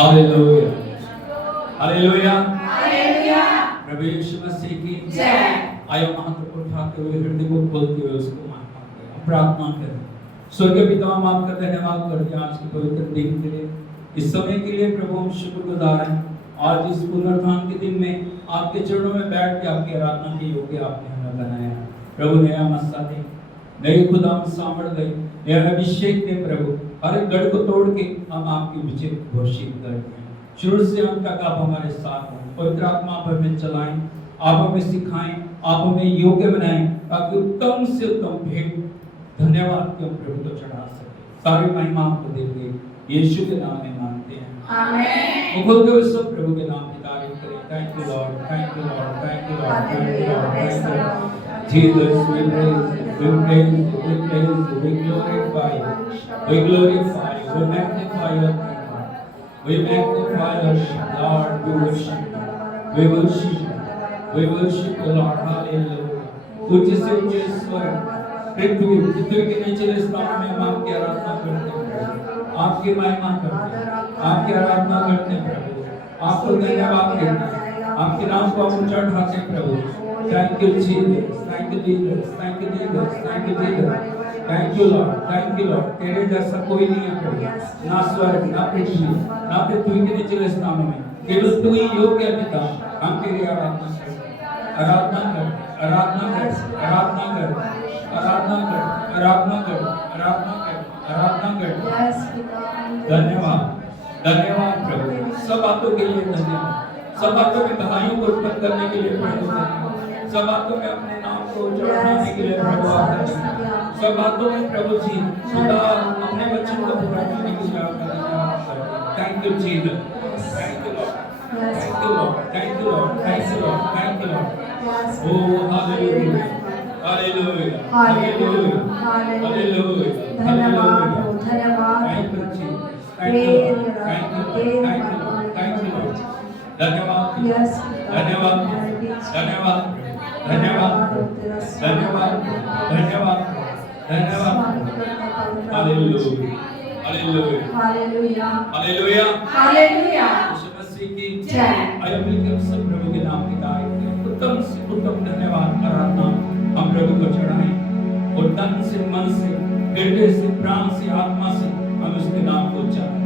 Hallelujah hallelujah प्रभु यीशु मसीह की जय। आयो हाथ को उठाते हुए हृदय को खोलते हुए उसको प्रार्थना करें। स्वर्गीय पिता, हम आपका धन्यवाद करते हैं आज के पवित्र दिन के लिए, इस समय के लिए प्रभु हम शुक्रगुजार हैं। आज इस पुनरुत्थान के दिन में आपके चरणों में बैठ के आपकी आराधना के योग्य आपने हमें बनाया। प्रभु नया मस्सा दे, नए खुदा सामर्थ दे, नया अभिषेक दे प्रभु। हर एक गढ़ को तोड़ के हम आपकी विजय घोषित करते हैं। शुरू से अंत तक आप हमारे साथ हों, पवित्र आत्मा आप हमें चलाएं, आप हमें सिखाएं, आप हमें योग्य बनाएं, ताकि उत्तम से उत्तम भेंट धन्यवाद के हम प्रभु को चढ़ा सके। सारी महिमा आपको देंगे, यीशु के नाम में मांगते हैं, आमीन। खोलते हुए सब प्रभु के नाम की तारीफ करें। Thank you lord, thank you lord, thank you lord, thank you lord, thank you Lord. Jesus, we praise, we praise, we praise, we glorify you, we glorify you, we magnify your name, we magnify your name, Lord. We worship you, we worship you, we worship you, Lord. Hallelujah। ऊंचे से ऊंचे स्वर पृथ्वी के नीचे स्थान में हम आपकी आराधना करते हैं, आपकी महिमा करते हैं, आपकी आराधना करते हैं प्रभु, आपको धन्यवाद देते हैं, आपके नाम को हम ऊंचा उठाते हैं प्रभु। Thank you Jesus, thank you Jesus, thank you Jesus, thank you Jesus, thank you Lord, thank you Lord। तेरे जैसा कोई नहीं है प्रभु, ना स्वर्ग ना पृथ्वी ना पृथ्वी के निचले स्थानों में, केवल तू ही योग्य है पिता। हम तेरी आराधना करते, आराधना कर, आराधना कर, आराधना कर, आराधना कर, आराधना कर, आराधना कर, आराधना कर। धन्यवाद, धन्यवाद प्रभु, सब बातों के लिए धन्यवाद, सब बातों में भलाइयों को उत्पन्न करने के लिए प्रभु धन्यवाद, सब बातों में अपने नाम को चढ़ाने के लिए प्रभु आपका धन्यवाद, सब बातों में प्रभु जी खुदा अपने वचन को पूरा करने के लिए आपका धन्यवाद। Thank you Jesus, thank you lord, thank you lord, thank you lord, thank you lord, thank you lord. Oh hallelujah, hallelujah, hallelujah, hallelujah, धन्यवाद, धन्यवाद, thank you Jesus, thank you lord, thank you lord, thank you lord, thank you lord. धन्यवाद, धन्यवाद, धन्यवाद, धन्यवाद, धन्यवाद, धन्यवाद, धन्यवाद। Hallelujah, hallelujah, hallelujah, hallelujah, hallelujah. यीशु मसीह की जय। आइए मिलकर सब प्रभु के नाम की तारीफ करें। उत्तम से उत्तम धन्यवाद आराधना हम प्रभु को चढ़ाएं और तन से, मन से, हृदय से, प्राण से, आत्मा से हम उसके नाम को उच्चारण।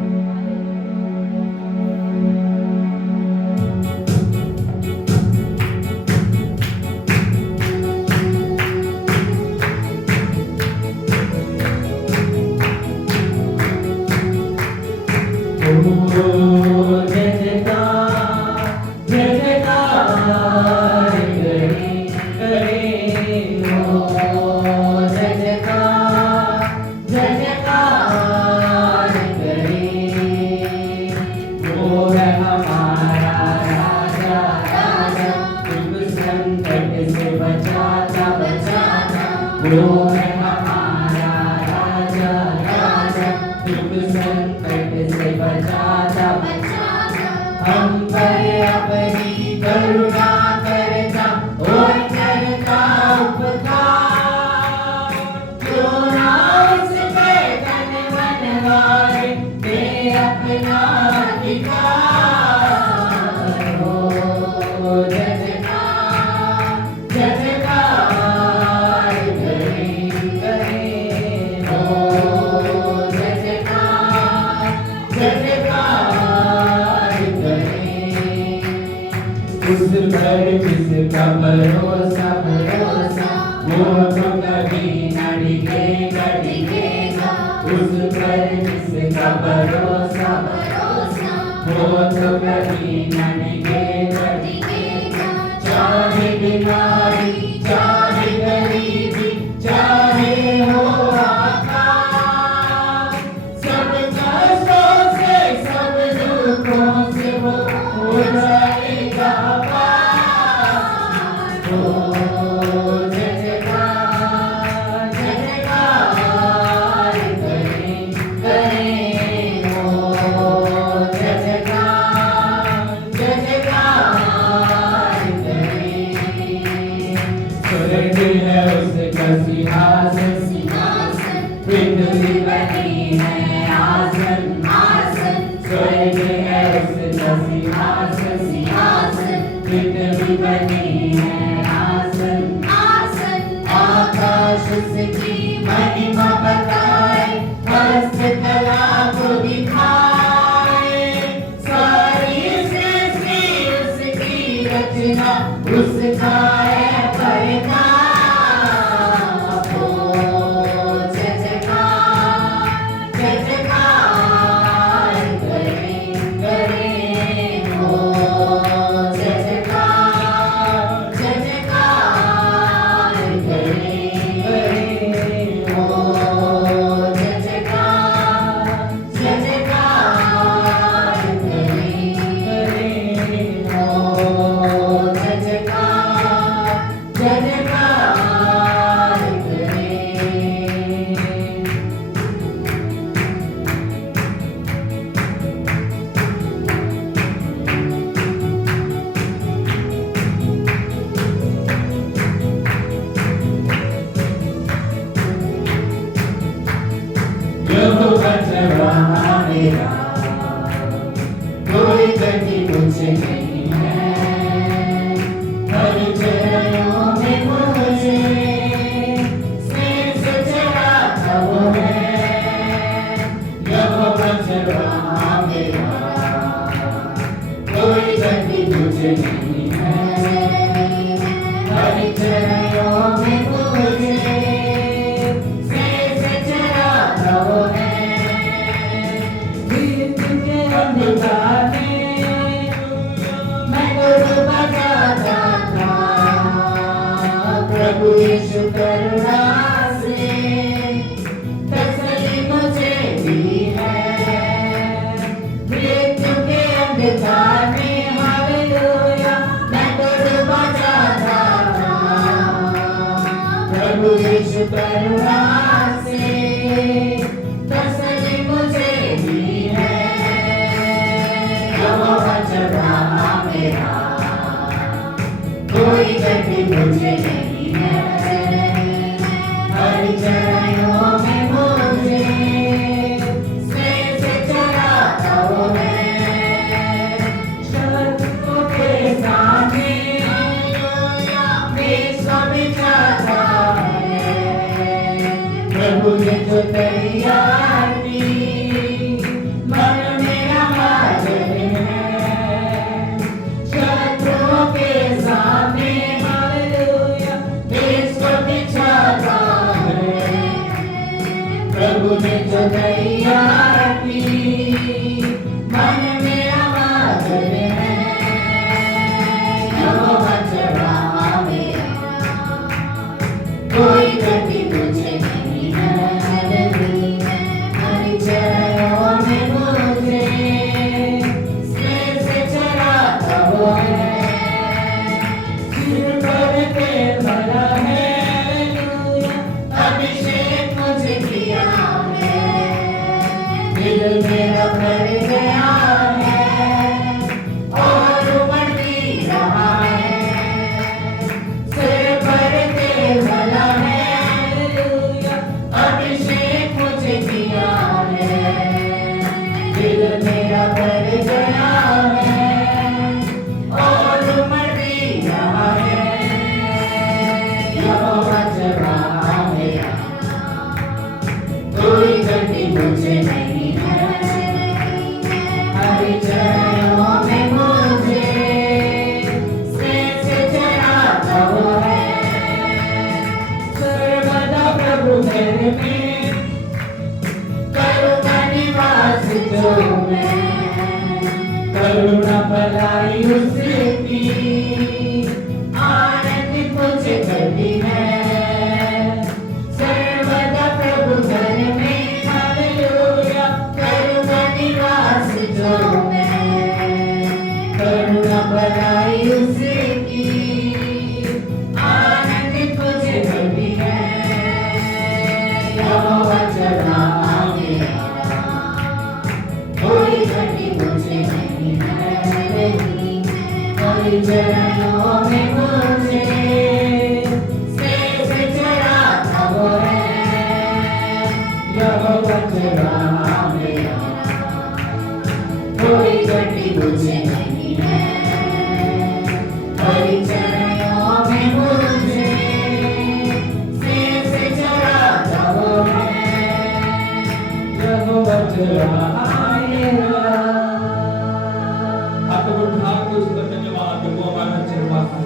कोई गति मुझे नहीं है, हर चरणों में मुझे स्नेह से चढ़ाता वो है, यहोवा चरवाहा मेरा, कोई गति मुझे नहीं है, हर चरणों में मुझे स्नेह से चढ़ाता वो है। मृत्यु के अंधकार में मैं डूबा जाता था, प्रभु यीशु करुणा से तसल्ली मुझे दी है। मृत्यु के अंधकार में हालेलुया मैं डूबा जाता था, प्रभु यीशु करुणा से तसल्ली मुझे दी है। यहोवा चरवाहा मेरा, कोई गति मुझे नहीं है, हर चरणों में मुझे स्नेह से चढ़ाता वो है। शत्रुओं के सामने विश्व बिछाता है, प्रभु ने जो तैयार की मन मेरा हाजिर है। शत्रुओं के सामने हालेलुया विश्व बिछाता है, प्रभु ने जो तैयार की मन मेरा हाजिर है। यहोवा चरवाहा मेरा, कोई गति मुझे नहीं है, हर चरणों में मुझे स्नेह से चढ़ाता वो है। सिर पर तेल भरा है, अभिषेक मुझे किया है, दिल मेरा भर गया है और उमड़ भी रहा है। सिर पर तेल भरा है, अभिषेक मुझे किया है, दिल मेरा भर गया है और उमड़ भी रहा है। यहोवा चरवाहा मेरा, कोई गति मुझे नहीं है, हर चरणों में मुझे स्नेह से चढ़ाता वो है। सर्वदा प्रभु मेरे में करुणा निवास जो मैं, करुणा भलाई उसकी आनंदित मुझे करती है। सर्वदा प्रभु घर में हालेलुया करुणा निवास जो मैं, करुणा भलाई उसकी आनंदित मुझे करती है। यहोवा चरवाहा मेरा, कोई गति मुझे नहीं है, हर चरणों में मुझे स्नेह से चढ़ाता वो है। यहोवा चरवाहा मेरा, कोई गति मुझे नहीं है, हर चरणों में मुझे स्नेह से चढ़ाता वो है। यहोवा चरवाहा मेरा। हाथ उठा के उसका धन्यवाद दो, वो हमारा चरवाहा,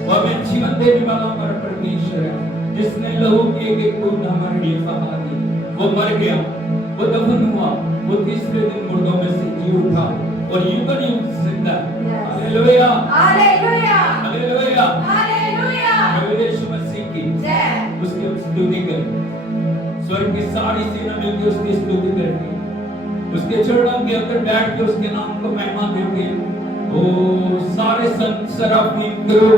वो हमें जीवन देने वाला हमारा परमेश्वर है, जिसने लहू की एक बूंद हमारे लिए बहा दी। वो मर गया, वो दफन हुआ, वो तीसरे दिन मुर्दों में से जी उठा और युगन युग जिंदा है। Hallelujah, hallelujah, hallelujah, hallelujah. प्रभु यीशु मसीह की जय। उसकी हम स्तुति करें। स्वर्ग की सारी सेना मिलकर उसकी स्तुति करती है, उसके चरणों के अंदर बैठ के उसके नाम को महिमा देते हैं। ओ सारे संत सराफीन करो,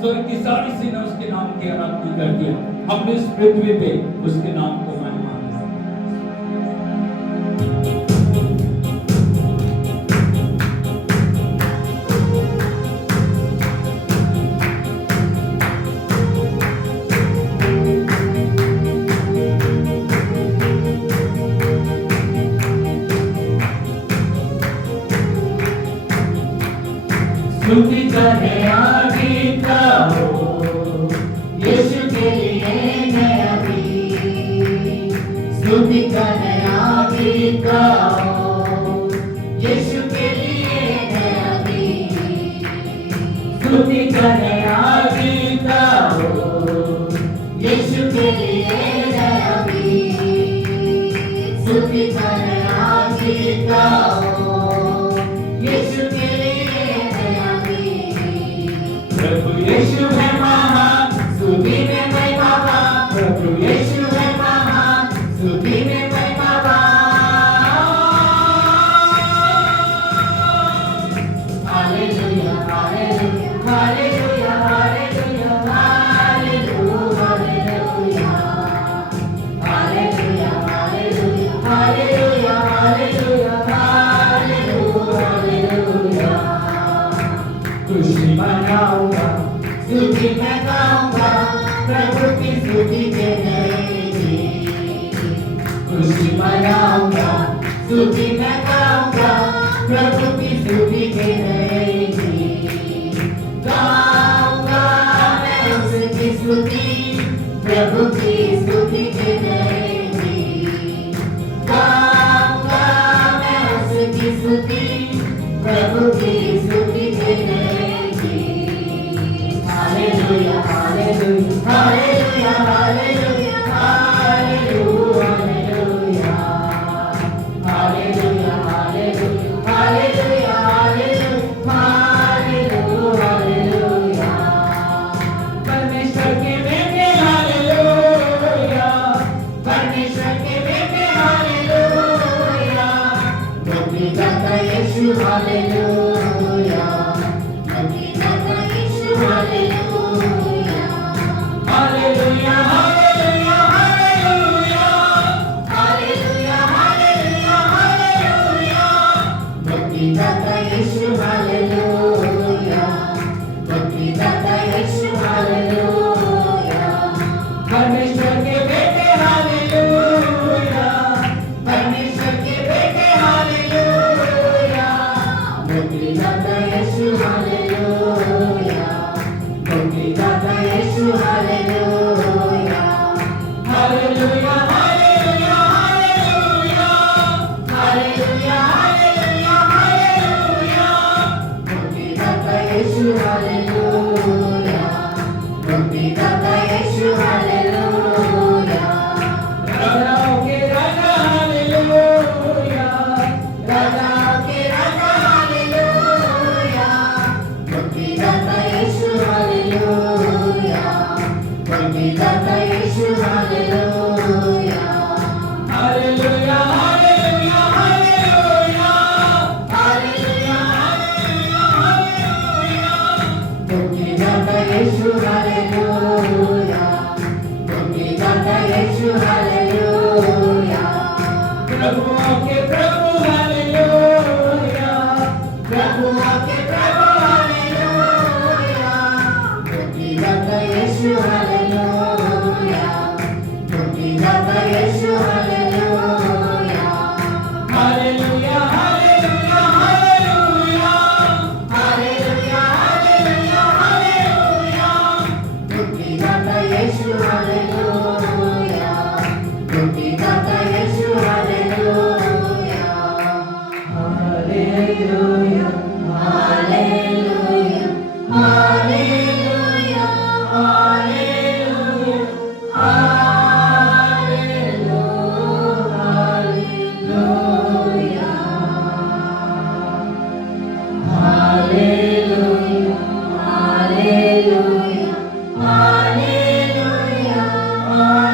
स्वर्ग की सारी सेना उसके नाम की आराधना करती है। हम इस पृथ्वी पे उसके नाम को महिमा दें। स्तुति करे गीत गाओ, यीशु के लिए नया गीत। स्तुति करे गीत गाओ, यीशु के लिए नया गीत। स्तुति करे गीत गाओ, यीशु के लिए नया गीत। स्तुति करे गीत गाओ, यीशु के लिए नया गीत। प्रभु यीशु है महान, स्तुति में महिमा बा। प्रभु यीशु है महान, स्तुति में महिमा बा। Hallelujah hallelujah hallelujah hallelujah hallelujah hallelujah hallelujah hallelujah hallelujah hallelujah. खुशी मनाऊंगा, स्तुति मैं गाऊंगा, प्रभु की स्तुति के नए गीत। खुशी मनाऊंगा, स्तुति मैं गाऊंगा, प्रभु की स्तुति के नए गीत। गाऊंगा मैं उसकी स्तुति, प्रभु की स्तुति के नए गीत। गाऊंगा मैं उसकी स्तुति, प्रभु की स्तुति के नए गीत। Hallelujah hallelujah hallelujah hallelujah hallelujah hallelujah hallelujah hallelujah hallelujah hallelujah. परमेश्वर के बेटे हालेलुया, परमेश्वर के बेटे हालेलुया। मुक्तिदाता यीशु हालेलुया, मुक्तिदाता यीशु hallelujah. Hallelujah hallelujah hallelujah hallelujah hallelujah hallelujah. मुक्तिदाता यीशु हालेलुया, मुक्तिदाता यीशु हालेलुया। परमेश्वर के बेटे हालेलुया, परमेश्वर के बेटे हालेलुया। मुक्तिदाता यीशु हालेलुया, मुक्तिदाता यीशु hallelujah. Hallelujah hallelujah hallelujah hallelujah hallelujah hallelujah. मुक्तिदाता यीशु हालेलुया, मुक्तिदाता यीशु हालेलुया। राजाओं के राजा हालेलुया, राजाओं के राजा हालेलुया। मुक्तिदाता यीशु हालेलुया, मुक्तिदाता यीशु hallelujah. Hallelujah hallelujah hallelujah hallelujah hallelujah. मुक्तिदाता यीशु हालेलुया, मुक्तिदाता यीशु हालेलुया। प्रभुओं के प्रभु हालेलुया, प्रभुओं के प्रभु हालेलुया। मुक्तिदाता यीशु हालेलुया, मुक्तिदाता यीशु hallelujah. Hallelujah hallelujah hallelujah hallelujah hallelujah hallelujah. मुक्तिदाता यीशु हालेलुया, मुक्तिदाता यीशु hallelujah. Hallelujah hallelujah hallelujah hallelujah hallelujah hallelujah hallelujah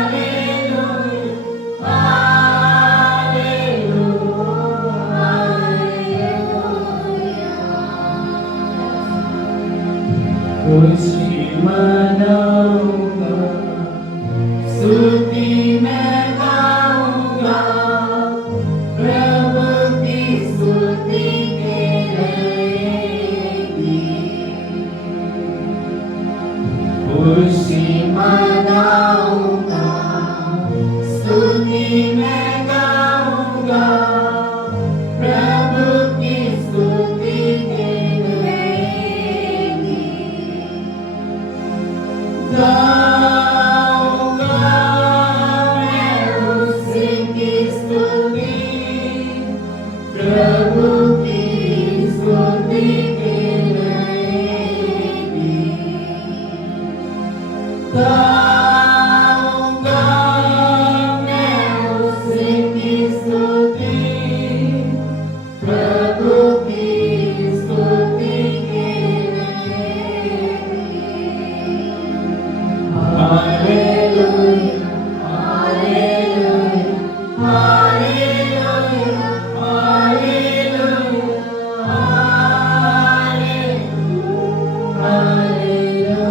खुशी मनाऊंगा, स्तुति मैं गाऊंगा, प्रभु की स्तुति के रहेगी। खुशी मनाऊंगा, स्तुति मैं गाऊंगा, प्रभु की स्तुति के रहेगी। प्रभु की स्तुति के गाएंगे। गाऊंगा मैं उसकी स्तुति, प्रभु की स्तुति के गाएंगे। Hallelujah hallelujah hallelujah hallelujah hallelujah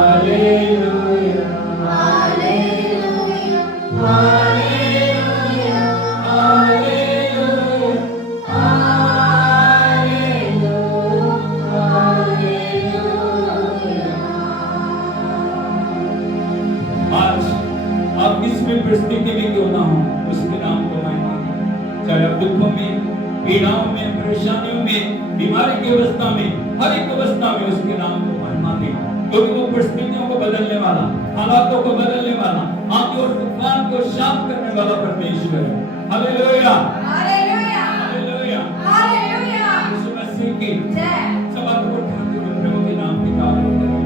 hallelujah hallelujah hallelujah आज आप किस भी परिस्थिति में क्यों ना हो, उसके नाम को महिमा दें। चाहे आप दुखों में, पीड़ाओं में, परेशानियों में, बीमारी की अवस्था में, हर एक अवस्था में उसके नाम को महिमा दें, क्योंकि वो परिस्थितियों को बदलने वाला, हालातों को बदलने वाला, आंधी और तूफान को शांत करने वाला परमेश्वर है। हालेलुया हालेलुया हालेलुया हालेलुया यीशु मसीह की जय। सब आपको ठाकुर प्रभु के नाम की तारीफ करें।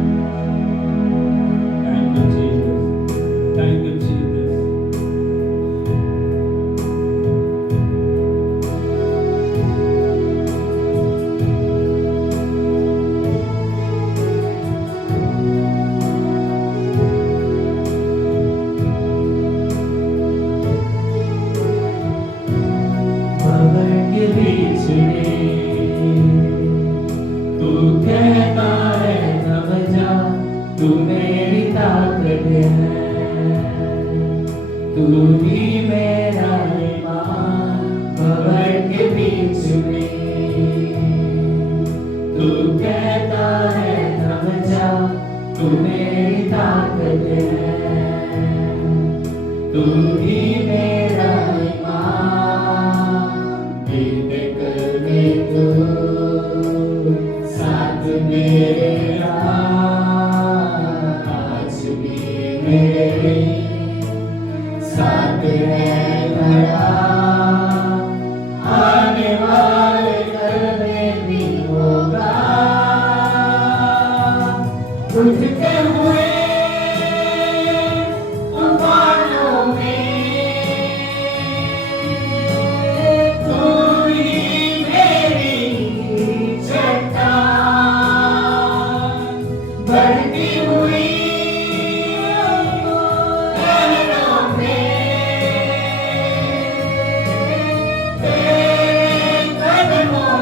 Thank you Jesus, thank you Jesus. भवन के बीच में तू कहता है नम जा, तू मेरी ताकत है, तू ही मेरा ईमान। भवन के बीच में तू कहता है नम जा, तू मेरी ताकत है, तू ही मेरा ईमान। बीते कल में तू साथ मेरे रहा, आज भी मेरे साथ है खड़ा। आने वाले कल में भी होगा, उठते हुए तूफानों में तू ही मेरी चट्टान। बढ़ती हुई लहरों में तेरे कदमों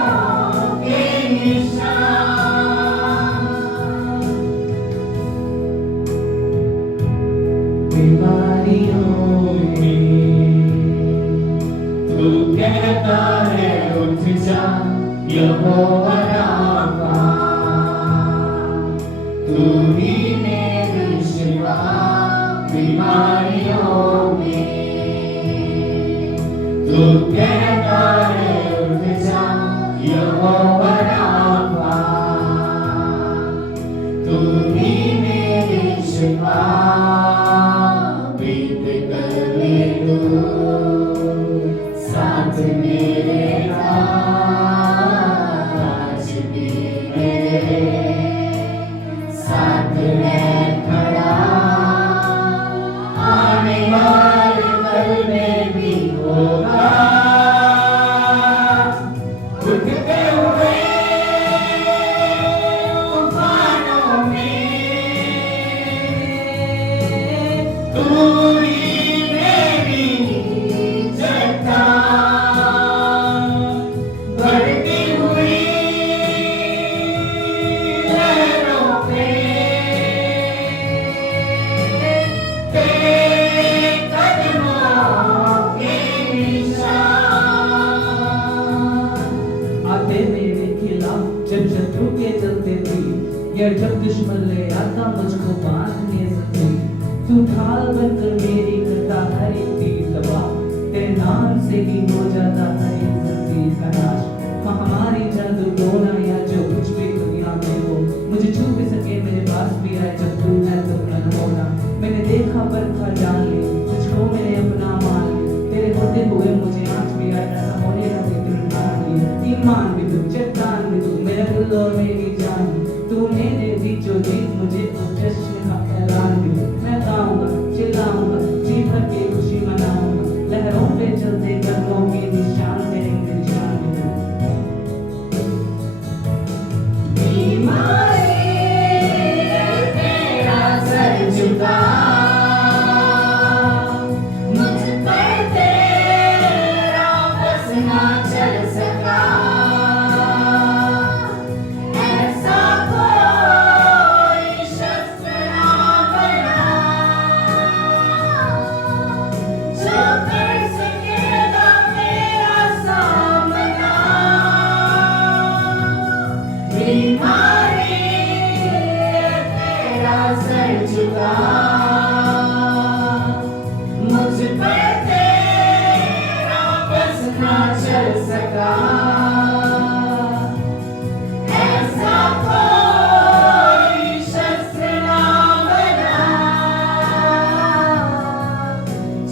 के निशान। बीमारियों में तू कहता है उठ जा, यहोवा राफा। तू ही मेरी शिवा बीमारियों में। तू कहता है उठ जा, यहोवा राफा। तू ही मेरी शिवा। बीत कल में तू साथ मेरे रहा, आज भी मेरे साथ है खड़ा। आने वाले कल में भी होगा, उठते हुए तूफानों में तू ही मेरी चट्टान। बढ़ती हुई लहरों में तेरे कदमों के निशान। आते मेरे खिलाफ जब शत्रु के चलते थी, या जब दुश्मन ले आता मुझको बांधने से, तू ढाल बनकर मेरी करता हर एक तीर तबाह। तेरे नाम से ही हो जाता हर एक तकदीर का नाश। महामारी जादू टोना या जो कुछ भी दुनिया में हो, मुझे छू भी सके मेरे पास भी आए। जब तू है तो न होना, मैंने देखा बरखा जान ली, तुझको मैंने अपना मान ली। तेरे हुए मुझे आँच भी आए, ऐसा होने लगे दिल मान लिया। ईमान भी तू, चट्टान भी तू, मेरा दिल और मेरी जान, तू मेरे बीचों बीच, मुझे उस जश्न का ऐलान भी तू। मैं गाऊंगा, चिल्लाऊंगा, जी भर के खुशी मनाऊंगा, लहरों पे चलते कदमों के निशान तेरे निशान भी तू। बीमारी तेरा सर झुका, मुझ पर तेरा बस ना चल सका। ऐसा कोई शस्त्र ना बना जो कर सकेगा मेरा सामना। बीमारी तेरा सर झुका, मुझ पर तेरा बस ना चल सका। ऐसा कोई शस्त्र ना बना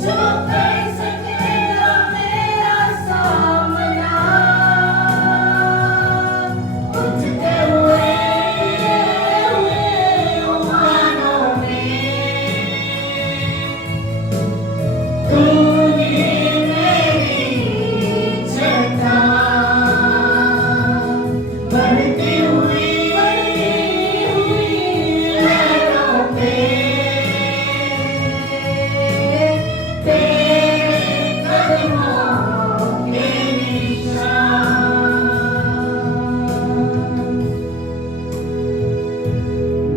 जो कर सकेगा मेरा सामना। उठते हुए उफानों में तू ही मेरी चट्टान, बढ़ती हुई लहरों पे तेरे कदमों के निशान।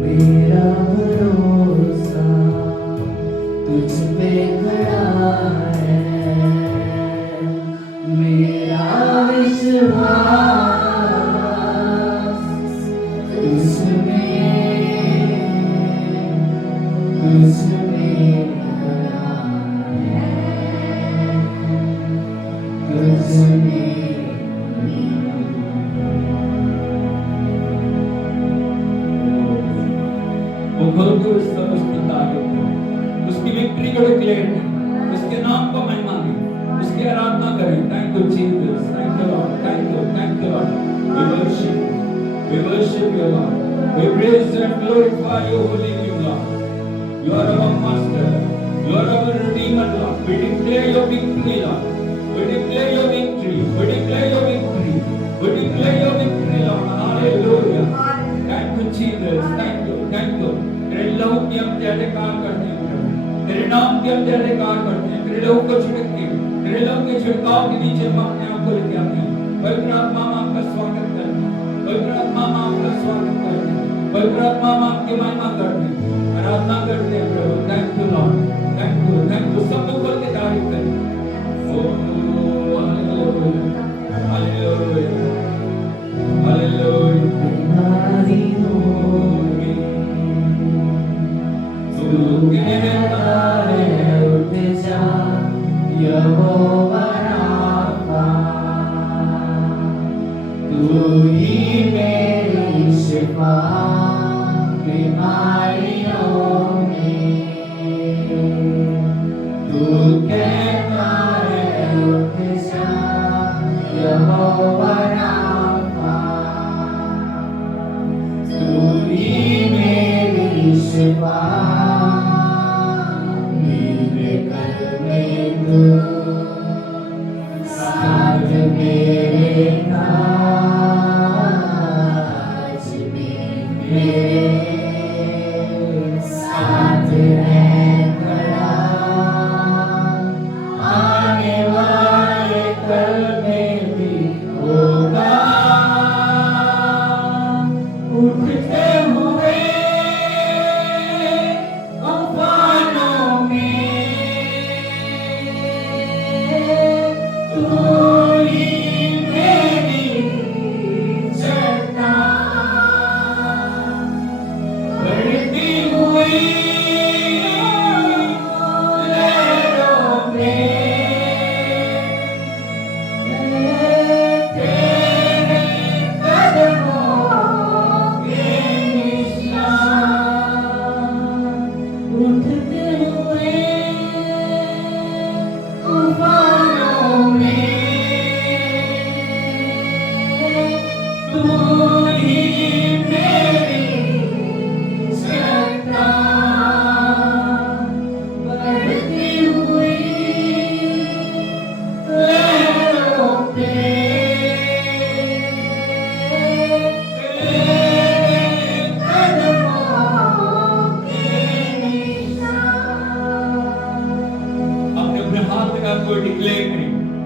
मेरा भरोसा तुझ पे खड़ा है, मेरा विश्वास तुझमें खड़ा है, तुझमें। वो खुल के उसकी तारीफ करें, उसकी विक्ट्री को डिक्लेयर करें, उसके नाम को महिमा दें, उसकी आराधना करें। Thank you Jesus, thank you lord, thank you Lord. We worship you Lord, we praise and glorify your holy name Lord. You are our master, you are our redeemer Lord. We declare your victory Lord, we declare your victory, we declare your victory, we declare your victory Lord. Hallelujah. Thank you Jesus, thank you, thank you. तेरे लहू की हम जयकार करते हैं प्रभु, तेरे नाम की हम जयकार करते हैं। तेरे लहू को छिड़क के, तेरे लहू के छिड़काव के नीचे हम अपने आप को लेके आते हैं। पवित्र आत्मा हम आपका स्वागत करते हैं, पवित्र आत्मा हम आपका स्वागत करते हैं, पवित्र आत्मा हम आपकी महिमा करते हैं, आराधना करते हैं प्रभु। Thank you lord, thank you, thank you. सब लोग बोल के तारीफ करें। Oh hallelujah, hallelujah, hallelujah. बीमारी होगी तू कहता है उठ जा, यहोवा राफा, तू ही मेरी शिफा बीमारियों में। तू कहता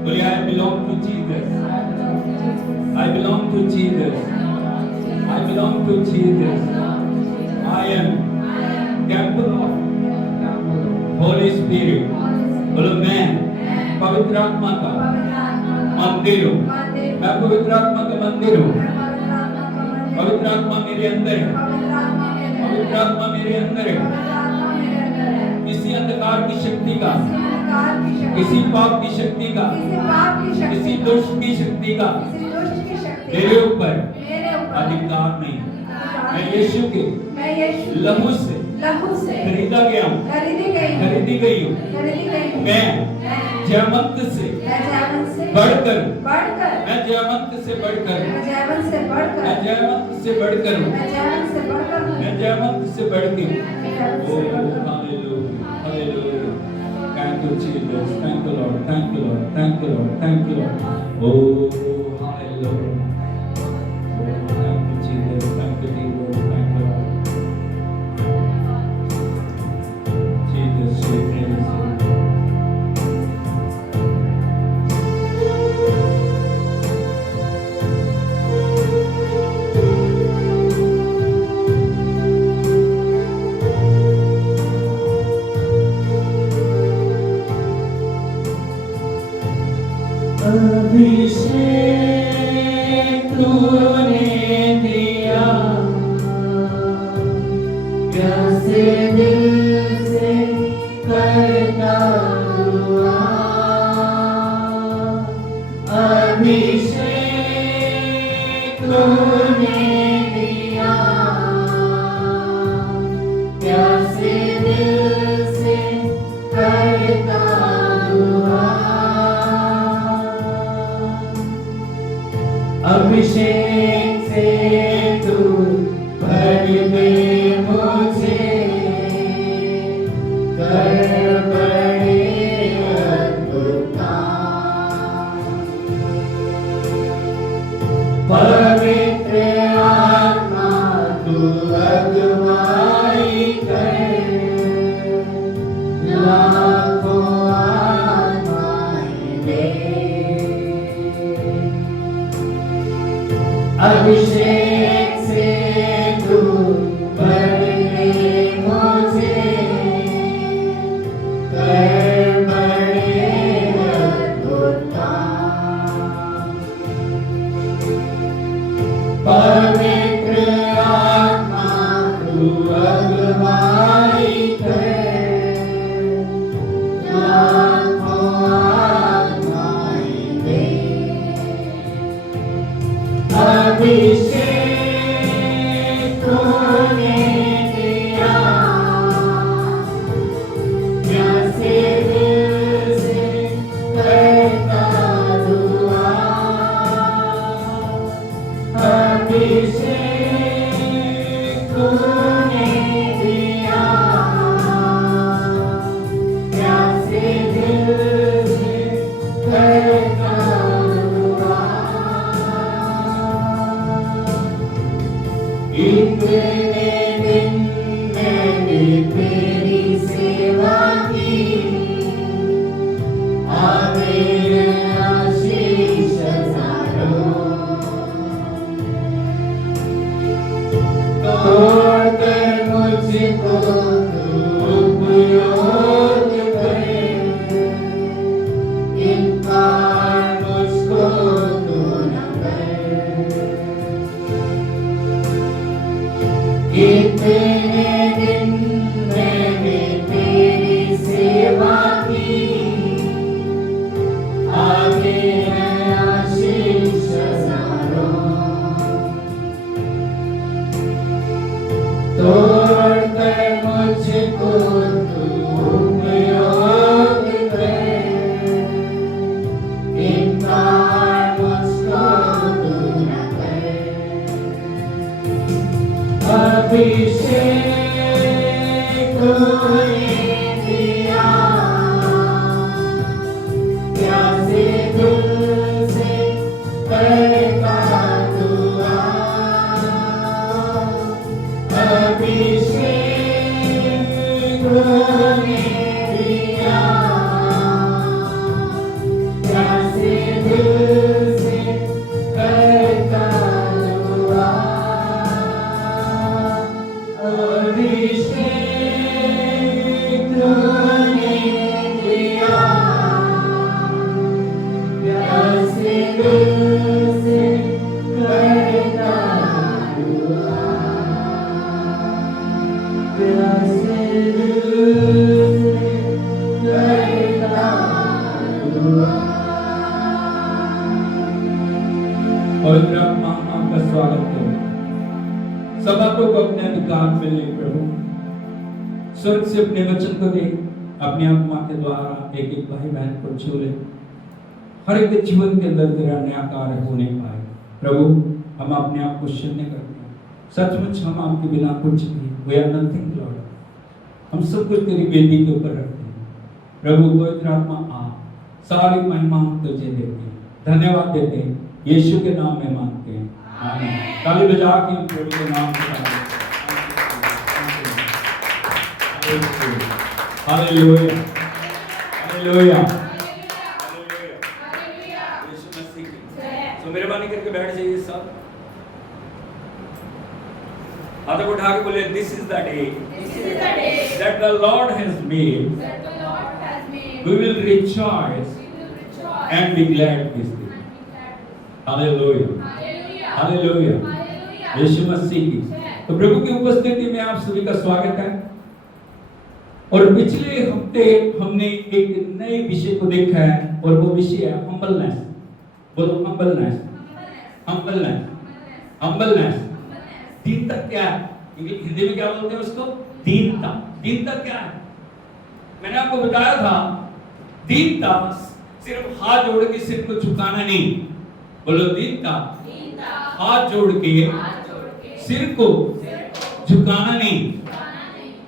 बोलिए I belong to Jesus. I belong to Jesus. I belong to Jesus. I am temple of Holy Spirit. बोलो मैं पवित्र आत्मा का मंदिर हूँ। मैं पवित्र आत्मा का मंदिर हूँ। पवित्र आत्मा मेरे अंदर है। पवित्र आत्मा मेरे अंदर है। किसी अंधकार की शक्ति का, किसी पाप की शक्ति का, किसी दुष्ट की शक्ति का मेरे ऊपर अधिकार नहीं। मैं यीशु के लहू से खरीदा गया हूँ, खरीदी गई हूँ। मैं जयवंत से बढ़कर, मैं जयवंत से बढ़कर, मैं जयवंत से बढ़कर हूँ, मैं जयवंत से बढ़ती हूँ। Hallelujah. Thank you, Jesus. Thank you, Lord. Thank you, Lord. Thank you, Lord. Thank you, Lord. Oh, hallelujah. Oh, thank you, Jesus. Thank you, Jesus. Thank you, Lord. Jesus, sweet Jesus. अभिषेक तूने दिया, कैसे दिल से करता हुआ। अभिषेक तूने दिया, कैसे दिल से करता हुआ। अभिषेक से तू भर दे मुझे, कर बड़े अद्भुत काम। पवित्र आत्मा तू अगुवाई कर, लाखों आत्माएं दे। अभिषेक से तू भर दे मुझे, कर बड़े अद्भुत काम। पवित्र आत्मा तू अगुवाई कर, लाखों आत्माएं दे। अभिषेक तूने दिया, कैसे दिल से करता हुआ। अभिषेक तूने दिया, कैसे दिल से करता हुआ। इतने दिन मैंने तेरी सेवा की, आ मेरे आशीष हजारों। तोड़ कर मुझको तू उपयोग करे, इनकार मुझको तू न कर। इतने दिन मैंने तेरी सेवा की, आगे है आशीष हजारों। तोड़ कर मुझको तू उपयोग कर, इनकार मुझको तू न कर। अभिषेक तूने दिया, कैसे दिल से करता हुआ। अभिषेक तूने दिया, कैसे पवित्र आत्मा आपका स्वागत करें। सब आपको अपने अधिकार में ले प्रभु, स्वर्ग से अपने वचन को दे, अपने आत्मा के द्वारा एक एक भाई बहन को छू ले, हर एक जीवन के अंदर तेरा नया कार्य होने पाए। प्रभु हम अपने आप को शून्य करते हैं, सचमुच हम आपके बिना कुछ नहीं, वी आर नथिंग लॉर्ड, हम सब कुछ तेरी वेदी के ऊपर रखते हैं। प्रभु पवित्र आत्मा आप, सारी महिमा हम तुझे देते हैं, धन्यवाद देते हैं, यीशु के नाम में मांगते हैं, आमीन। ताली बजा के हम प्रभु के नाम को हालेलुया हालेलुया हालेलुया यीशु मसीह की। तो मेहरबानी करके बैठ जाइए सब, हाथ उठा के बोले, this is the day that the Lord has made, we will rejoice and be glad with it. Hallelujah hallelujah यीशु मसीह की। तो प्रभु की उपस्थिति में आप सभी का स्वागत है। और पिछले हफ्ते हमने एक नए विषय को देखा है और वो विषय है हम्बलनेस। बोलो हम्बलनेस, हम्बलनेस, हम्बलनेस। दीनता क्या है? हिंदी में क्या बोलते हैं उसको? दीनता। दीनता क्या है? मैंने आपको बताया था, दीनता सिर्फ हाथ जोड़ के सिर को झुकाना नहीं। बोलो दीनता हाथ जोड़ के सिर को झुकाना नहीं,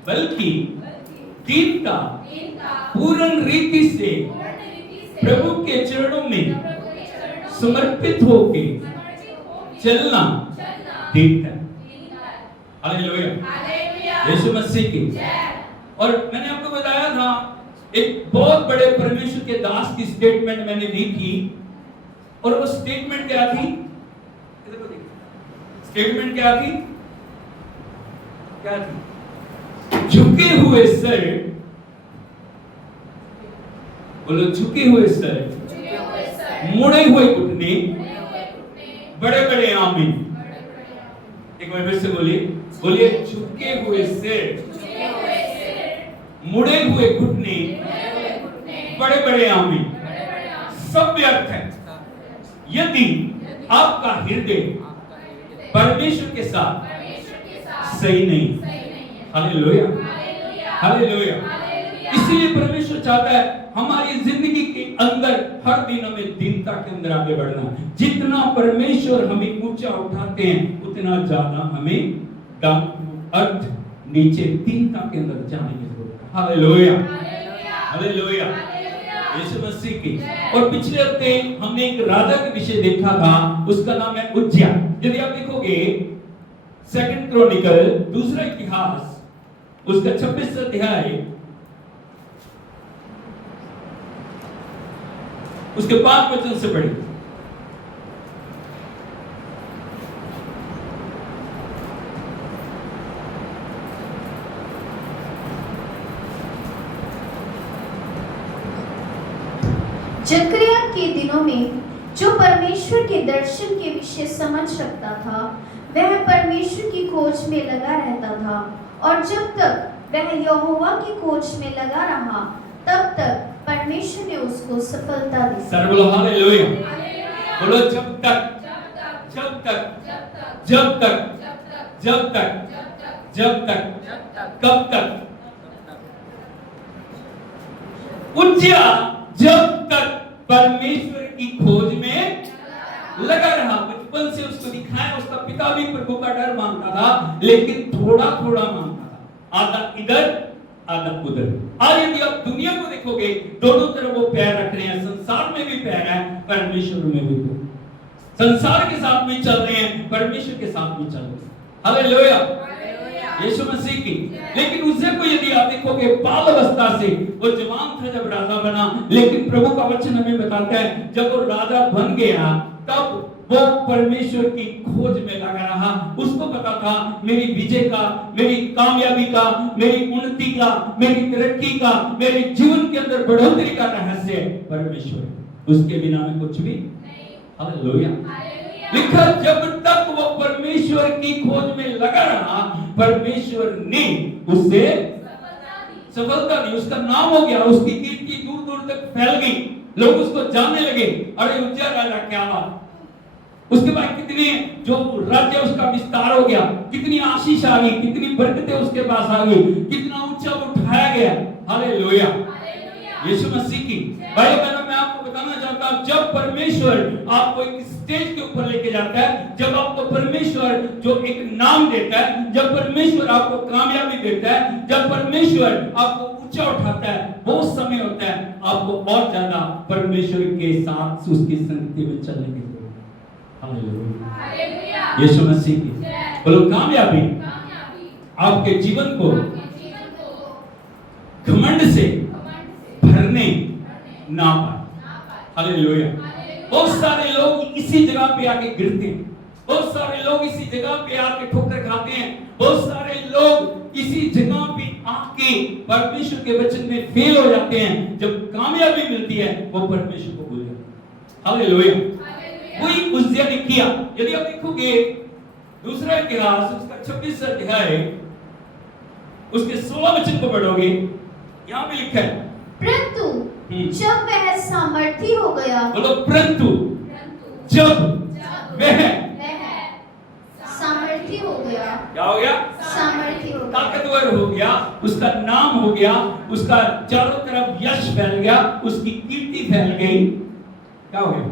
बल्कि दीनता पूर्ण रीति से प्रभु के चरणों में समर्पित होके चलना दीनता। हालेलुया यीशु मसीह की। और मैंने आपको बताया था, एक बहुत बड़े परमेश्वर के दास की स्टेटमेंट मैंने दी थी, और वो स्टेटमेंट क्या थी? स्टेटमेंट क्या थी? क्या थी? झुके हुए सर, बोलो झुके हुए सर, मुड़े हुए घुटने, बड़े बड़े आमीन। एक बार फिर से बोलिए, बोलिए झुके हुए सिर, मुड़े हुए घुटने, बड़े बड़े आमीन। सब व्यर्थ है यदि आपका हृदय परमेश्वर के साथ सही नहीं। Hallelujah hallelujah. इसीलिए परमेश्वर चाहता है हमारी जिंदगी के अंदर हर दिन हमें दीनता के अंदर आगे बढ़ना। जितना परमेश्वर हमें ऊंचा उठाते हैं, उतना ज्यादा हमें अर्थ नीचे दीनता के अंदर जाने की जरूरत है। हालेलुया हालेलुया यीशु मसीह की। और पिछले हफ्ते हमने एक राजा के विषय देखा था, उसका नाम है उज्जिया। यदि आप देखोगे सेकंड क्रॉनिकल, दूसरा इतिहास, उसका 26 अध्याय, उसके 5 वचन से पढ़िए। जकरिया के दिनों में जो परमेश्वर के दर्शन के विषय समझ सकता था, वह परमेश्वर की खोज में लगा रहता था, और जब तक वह यहोवा की खोज में लगा रहा, तब तक परमेश्वर ने उसको सफलता दी। बोलो हालेलुया। बोलो जब तक, जब तक, जब तक, जब तक, जब तक, कब तक? उज्जिया जब तक परमेश्वर की खोज में लगा रहा, बचपन से उसको दिखाया, उसका पिता भी प्रभु का डर मांगता था, लेकिन थोड़ा थोड़ा मांगता था, आधा इधर आधा उधर। आज यदि आप दुनिया को देखोगे, दोनों तरफ वो पैर रख रहे हैं, संसार में भी पैर है, परमेश्वर में भी पैर। संसार के साथ भी चल रहे हैं, परमेश्वर के साथ भी चल रहे हैं। हालेलुया यीशु मसीह की। लेकिन उसे को यदि आप देखोगे, बाल अवस्था से वो जवान था जब राजा बना, लेकिन प्रभु का वचन हमें बताता है जब वो राजा बन गया, तब वो परमेश्वर की खोज में लगा रहा। उसको पता था मेरी विजय का, मेरी कामयाबी का, मेरी उन्नति का, मेरी तरक्की का, मेरे जीवन के अंदर बढ़ोतरी का रहस्य परमेश्वर, उसके बिना मैं कुछ भी नहीं। हालेलुया। लिखा जब तक वो परमेश्वर की खोज में लगा रहा, परमेश्वर ने उसे सफलता दी। उसका नाम हो गया, उसकी कीर्ति दूर दूर तक फैल गई, लोग उसको जानने लगे। अरे उज्जिया राजा क्या बात, उसके बाद कितने जो राज्य उसका विस्तार हो गया, कितनी आशीष आ गई, कितनी बरकतें उसके पास आ गई, कितना ऊंचा उठाया गया। हालेलुया, यीशु मसीह की। भाई बहनों, मैं आपको बताना चाहता हूं, जब परमेश्वर आपको एक स्टेज के ऊपर लेके जाता है, जब आपको परमेश्वर जो एक नाम देता है, जब परमेश्वर आपको कामयाबी देता है, जब परमेश्वर आपको ऊंचा उठाता है, वो समय होता है आपको और ज्यादा परमेश्वर के साथ उसकी संगति में चलने की जरूरत है। हालेलुया, यीशु मसीह की। बोलो कामयाबी आपके जीवन को घमंड से भरने ना पाए। हालेलुया। बहुत सारे लोग इसी जगह पे आके गिरते हैं, बहुत सारे लोग इसी जगह पे आके ठोकर खाते हैं, बहुत सारे लोग इसी जगह पे आके परमेश्वर के वचन में फेल हो जाते हैं। जब कामयाबी मिलती है वो परमेश्वर को भूल जाते हैं। हालेलुया। वही उज्जिया ने किया। यदि आप देखोगे दूसरा इतिहास उसका 26 अध्याय उसके 16 वचन को पढ़ोगे, यहाँ पे लिखा है परंतु जब वह सामर्थी हो गया, बोलो परंतु जब वह सामर्थी हो गया, क्या हो गया? सामर्थी हो गया, ताकतवर हो गया, उसका नाम हो गया, उसका चारों तरफ यश फैल गया, उसकी कीर्ति फैल गई। क्या हो गया?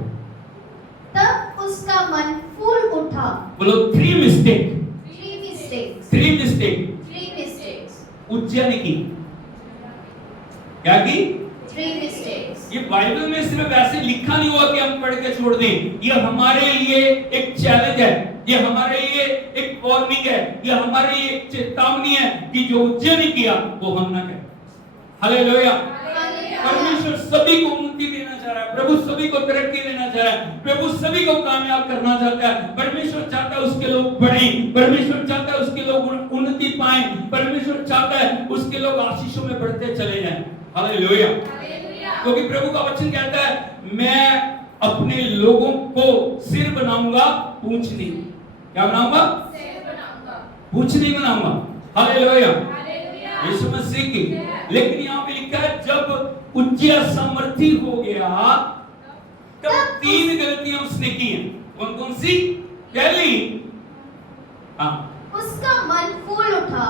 तब उसका मन फूल उठा। बोलो थ्री मिस्टेक उज्जैन ने की। क्या की? 3 mistakes। ये बाइबल में सिर्फ ऐसे लिखा नहीं हुआ कि हम पढ़ के छोड़ दें। ये हमारे लिए एक चैलेंज है, ये हमारे लिए एक वार्निंग है, ये हमारे लिए एक चेतावनी है कि जो उज्जैन ने किया वो हम ना करें। हालेलुया। परमेश्वर सभी को उन्नति देना चाह रहा है, प्रभु सभी को तरक्की देना चाह रहा है, प्रभु सभी को कामयाब करना चाहता है। परमेश्वर चाहता है उसके लोग बढ़ें, परमेश्वर चाहता है उसके लोग उन्नति पाएं, परमेश्वर चाहता है उसके लोग आशीषों में बढ़ते चले जाएं। हालेलुया। क्योंकि प्रभु का वचन कहता है मैं अपने लोगों को सिर बनाऊंगा, पूंछ नहीं। क्या बनाऊंगा? सिर बनाऊंगा, पूंछ नहीं बनाऊंगा। हालेलुया, यीशु मसीह की। लेकिन यहाँ पे लिखा है जब उज्जिया सामर्थी हो गया तब 3 गलतियां उसने की हैं। कौन कौन सी? पहली, उसका मन फूल उठा।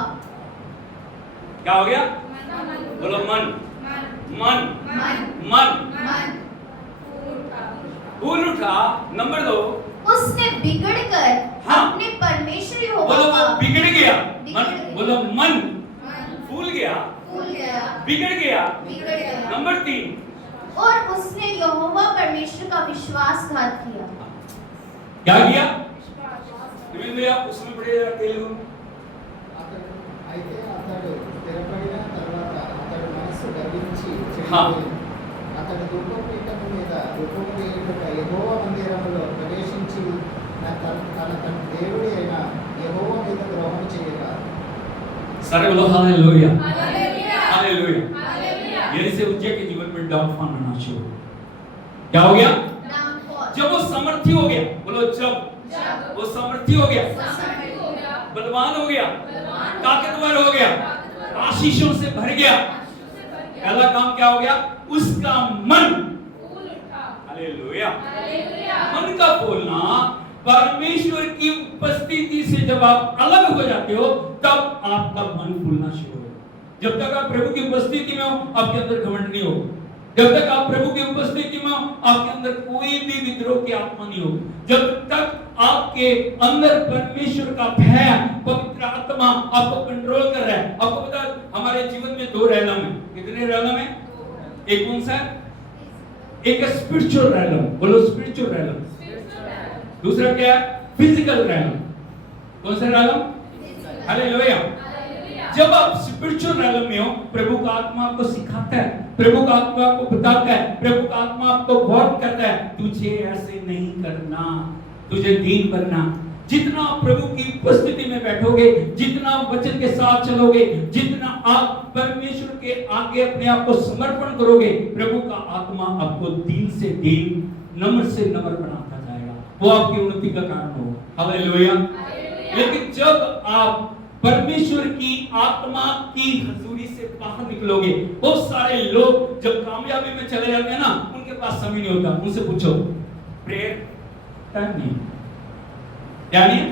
क्या हो गया? बोलो मन मन मन फूल उठा। नंबर 2, उसने बिगड़कर अपने परमेश्वर यहोवा बोलो का बिगड़ गया। बोलो मन फूल गया, बिगड़ गया। नंबर 3, और उसने यहोवा परमेश्वर का विश्वासघात किया। क्या किया? आप उसमें पढ़े तेलुगु। అయితే అతడు స్థిరపడిన తర్వాత అతడు మనసు గర్వించి అతడు ధూపపీఠము మీద ధూపము వేయుట యెహోవా మందిరములో ప్రవేశించి తన దేవుడి అయిన యెహోవా మీద ద్రోహం చేయగా। सारे बोलो हालेलुया, हालेलुया। यही से उज्जिया के जीवन में डाउनफॉल आना शुरू। क्या हो गया? जब वो समर्थी हो गया। बोलो जब वो समर्थी हो गया, बलवान हो गया, ताकतवर हो गया, आशीषों से भर गया। पहला काम क्या हो गया? उसका मन फूल उठा। हालेलुया। मन का फूलना, परमेश्वर की उपस्थिति से जब आप अलग हो जाते हो तब आपका मन फूलना शुरू हो। जब तक आप प्रभु की उपस्थिति में हो आपके अंदर घमंड नहीं हो। जब तक आप प्रभु की उपस्थिति में हो आपके अंदर कोई भी विद्रोह की आत्मा नहीं हो। जब तक आपके अंदर परमेश्वर का भय, पवित्र आत्मा आपको कंट्रोल कर रहा है। आपको पता है हमारे जीवन में 2 रैलम है। कितने रैलम है? एक कौन सा है? एक स्पिरिचुअल रैलम। बोलो स्पिरिचुअल रैलम। दूसरा क्या है? Physical realm. कौन सा रैलम? हालेलुया। जब आप स्पिरिचुअल रैलम में हो प्रभु का आत्मा आपको सिखाता है, प्रभु का आत्मा आपको बताता है, प्रभु का आत्मा आपको वार्न करता है तुझे ऐसे नहीं करना, तुझे दीन बनना। जितना प्रभु की उपस्थिति में बैठोगे, जितना वचन के साथ चलोगे, जितना आप परमेश्वर के आगे अपने आप को समर्पण करोगे, प्रभु का आत्मा आपको दीन से दीन, नम्र से नम्र बनाता जाएगा। वो आपकी उन्नति का कारण होगा। हालेलुया। लेकिन जब आप परमेश्वर की आत्मा की हजूरी से बाहर निकलोगे, बहुत सारे लोग जब कामयाबी में चले जाते हैं ना, उनके पास समय नहीं होता। उनसे पूछो प्रेयर टाइम नहीं, क्या नहीं है?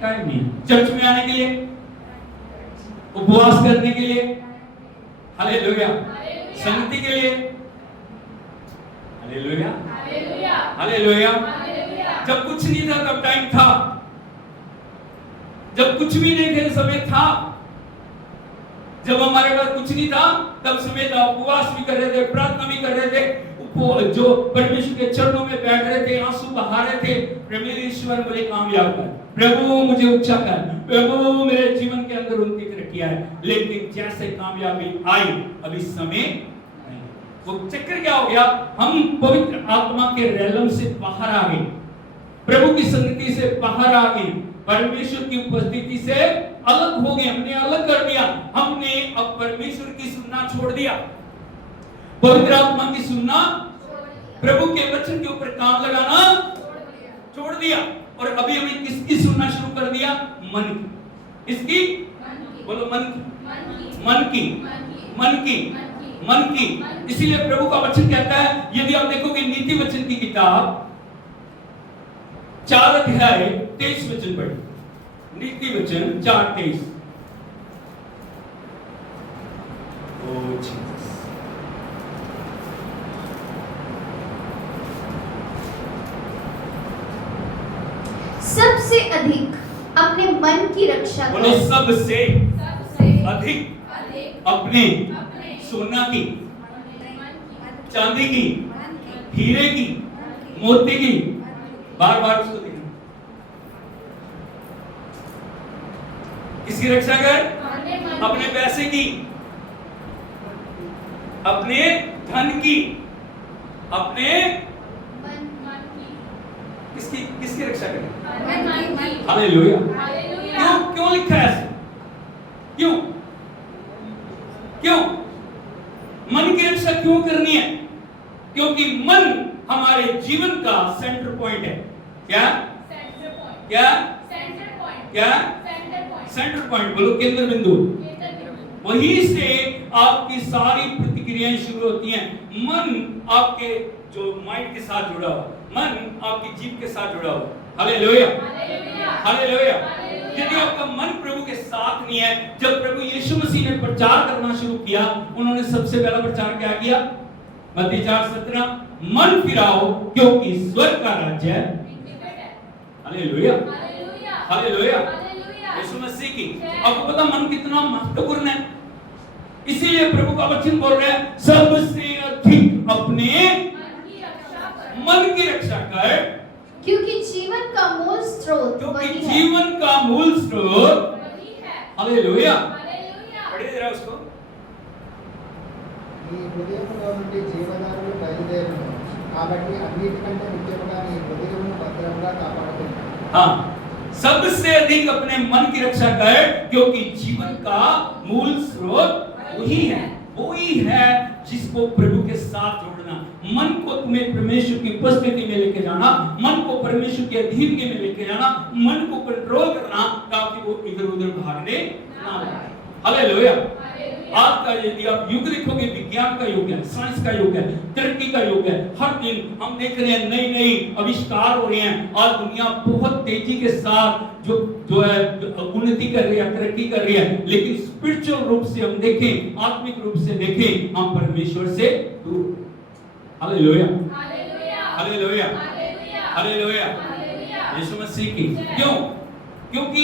टाइम नहीं है। चर्च में आने के लिए, उपवास करने के लिए, हालेलुया, संगति के लिए, हालेलुया, हालेलुया। जब कुछ नहीं था तब टाइम था, जब कुछ भी नहीं थे समय था, जब हमारे पास कुछ नहीं था तब समय था। उपवास भी कर रहे थे, प्रार्थना भी कर रहे थे, जो परमेश्वर के चरणों में बैठ रहे थे, आंसू बहा रहे थे, प्रभु ईश्वर मुझे कामयाब कर, प्रभु मुझे ऊंचा कर, प्रभु मेरे जीवन के अंदर उन्नति किया है। लेकिन जैसे कामयाबी आई, अभी समय नहीं। वो चक्कर क्या हो गया? हम पवित्र आत्मा के रेलम से बाहर आ गए, प्रभु की संगति से बाहर आ गए, परमेश्वर की उपस्थिति से अलग हो गए, हमने अलग कर दिया। हमने अब परमेश्वर की सुनना छोड़ दिया, पवित्र आत्मा की सुनना, प्रभु के वचन के ऊपर काम लगाना छोड़ दिया। और अभी हमें किसकी सुनना शुरू कर दिया? मन की। इसकी बोलो, मन की, मन की, मन की, मन की। इसीलिए प्रभु का वचन कहता है, यदि आप देखोगे नीति वचन की किताब 4 अध्याय 23 वचन पढ़े, नीति वचन 4:23। सबसे अधिक अपने मन की रक्षा बोलो, करें। सबसे अधिक अपने सोना की, चांदी की, हीरे की, मोती की, बार बार उसको देखना, किसकी रक्षा कर? अपने पैसे की, अपने धन की, अपने किसकी रक्षा करें? हालेलुया। क्यों लिखा है ऐसे? क्यों मन की रक्षा क्यों करनी है? क्योंकि मन हमारे जीवन का सेंटर पॉइंट है। क्या? सेंटर पॉइंट बोलो, केंद्र बिंदु। वहीं से आपकी सारी प्रतिक्रियाएं शुरू होती हैं। मन आपके जो माइंड के साथ जुड़ा हुआ, मन आपकी जीव के साथ जुड़ा हुआ। Hallelujah, hallelujah. यदि आपका मन प्रभु के साथ नहीं है, जब प्रभु यीशु मसीह ने प्रचार करना शुरू किया, उन्होंने सबसे पहला प्रचार क्या किया? मत्ती 4:17, मन फिराओ क्योंकि स्वर्ग का राज्य है। Hallelujah, hallelujah. यीशु मसीह की, आपको पता मन कितना महत्वपूर्ण है? इसीलिए प्रभु का वचन बोल रहा है, सबसे अधिक अपने मन की रक्षा कर, क्योंकि जीवन का मूल स्रोत वही है। जीवन का मूल स्रोत हालेलुया। पढ़िए जरा उसको। నీ హృదయములో నుండి జీవనాలు బయలుదేరును కాబట్టి అన్నిటికంటే ముఖ్యముగా నీ హృదయమును భద్రంగా కాపాడుకుంటాను। हाँ, सबसे अधिक अपने मन की रक्षा कर, क्योंकि जीवन का मूल स्रोत वही है, वही है जिसको प्रभु के साथ जोड़ना। मन को तुम्हें परमेश्वर की उपस्थिति में लेके जाना, मन को परमेश्वर के अधीन में लेके जाना, मन को कंट्रोल करना ताकि वो इधर उधर भागने ना लगे। हालेलुया। आज का यदि आप युग देखोगे, विज्ञान का युग है, साइंस का युग है, तरक्की का युग है। हर दिन हम देख रहे हैं नई नई आविष्कार हो रहे हैं और दुनिया बहुत तेजी के साथ जो है उन्नति कर रही है, तरक्की कर रही है। लेकिन स्पिरिचुअल रूप से हम देखें, आत्मिक रूप से देखें, हम परमेश्वर से दूर। Hallelujah, hallelujah, hallelujah. यीशु मसीह की। क्यों? क्योंकि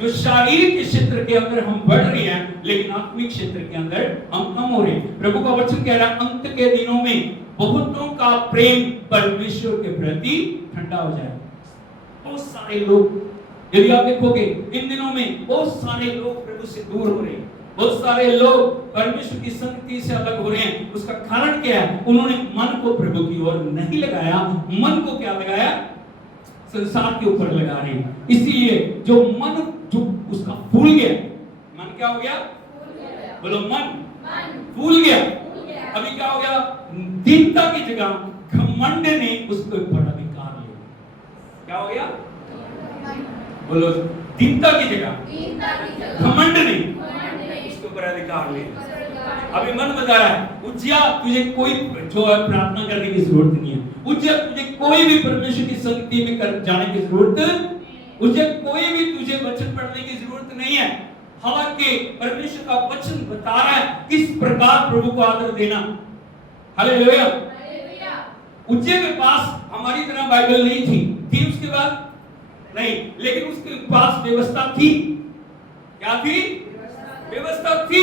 जो शारीरिक क्षेत्र के अंदर हम बढ़ रहे हैं, लेकिन आत्मिक क्षेत्र के अंदर हम कम हो रहे हैं। प्रभु का वचन कह रहा है, अंत के दिनों में बहुतों का प्रेम परमेश्वर के प्रति ठंडा हो जाए। बहुत सारे लोग, यदि आप देखोगे इन दिनों में बहुत सारे लोग प्रभु से दूर हो रहे हैं, बहुत सारे लोग परमेश्वर की संगति से अलग हो रहे हैं। उसका कारण क्या है? उन्होंने मन को प्रभु की ओर नहीं लगाया, मन को क्या लगाया? संसार के ऊपर लगा रहे हैं। इसीलिए जो मन जो उसका फूल गया, मन क्या हो गया? बोलो, मन फूल गया। अभी क्या हो गया? दीनता की जगह घमंड ने उसको बड़ा अधिकार लिया। क्या हो गया? बोलो, दीनता की जगह घमंड ने उसके ऊपर अधिकार लिया। अभी मन बता रहा है, उज्जिया तुझे कोई जो है प्रार्थना करने की जरूरत नहीं है, उज्जिया तुझे कोई भी परमेश्वर की संगति में जाने की जरूरत मुझे कोई भी तुझे वचन पढ़ने की जरूरत नहीं है, हालांकि परमेश्वर का वचन बता रहा है किस प्रकार प्रभु को आदर देना। हालेलुया। उज्जे के पास हमारी तरह बाइबल नहीं थी उसके बाद नहीं, लेकिन उसके पास व्यवस्था थी। क्या थी? व्यवस्था थी।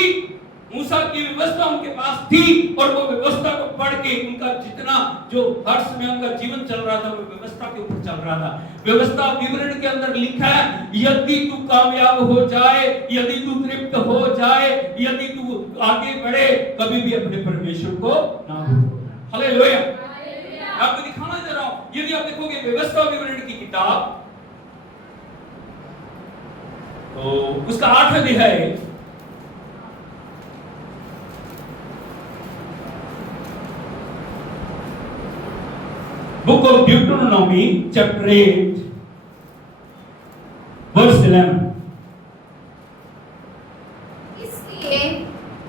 मूसा की व्यवस्था उनके पास थी और वो व्यवस्था को पढ़ के उनका जितना जो हर समय उनका जीवन चल रहा था वो व्यवस्था के ऊपर चल रहा था। व्यवस्था विवरण के अंदर लिखा है, यदि तू कामयाब हो जाए, यदि तू तृप्त हो जाए, यदि तू आगे बढ़े, कभी भी अपने परमेश्वर को ना भूलो। हालेलुया। आपको दिखाना चाह रहा हूं, यदि आप देखोगे व्यवस्था विवरण की किताब तो उसका 8वां अध्याय बुक ऑफ ड्यूटरोनॉमी चैप्टर 8 वर्स 11।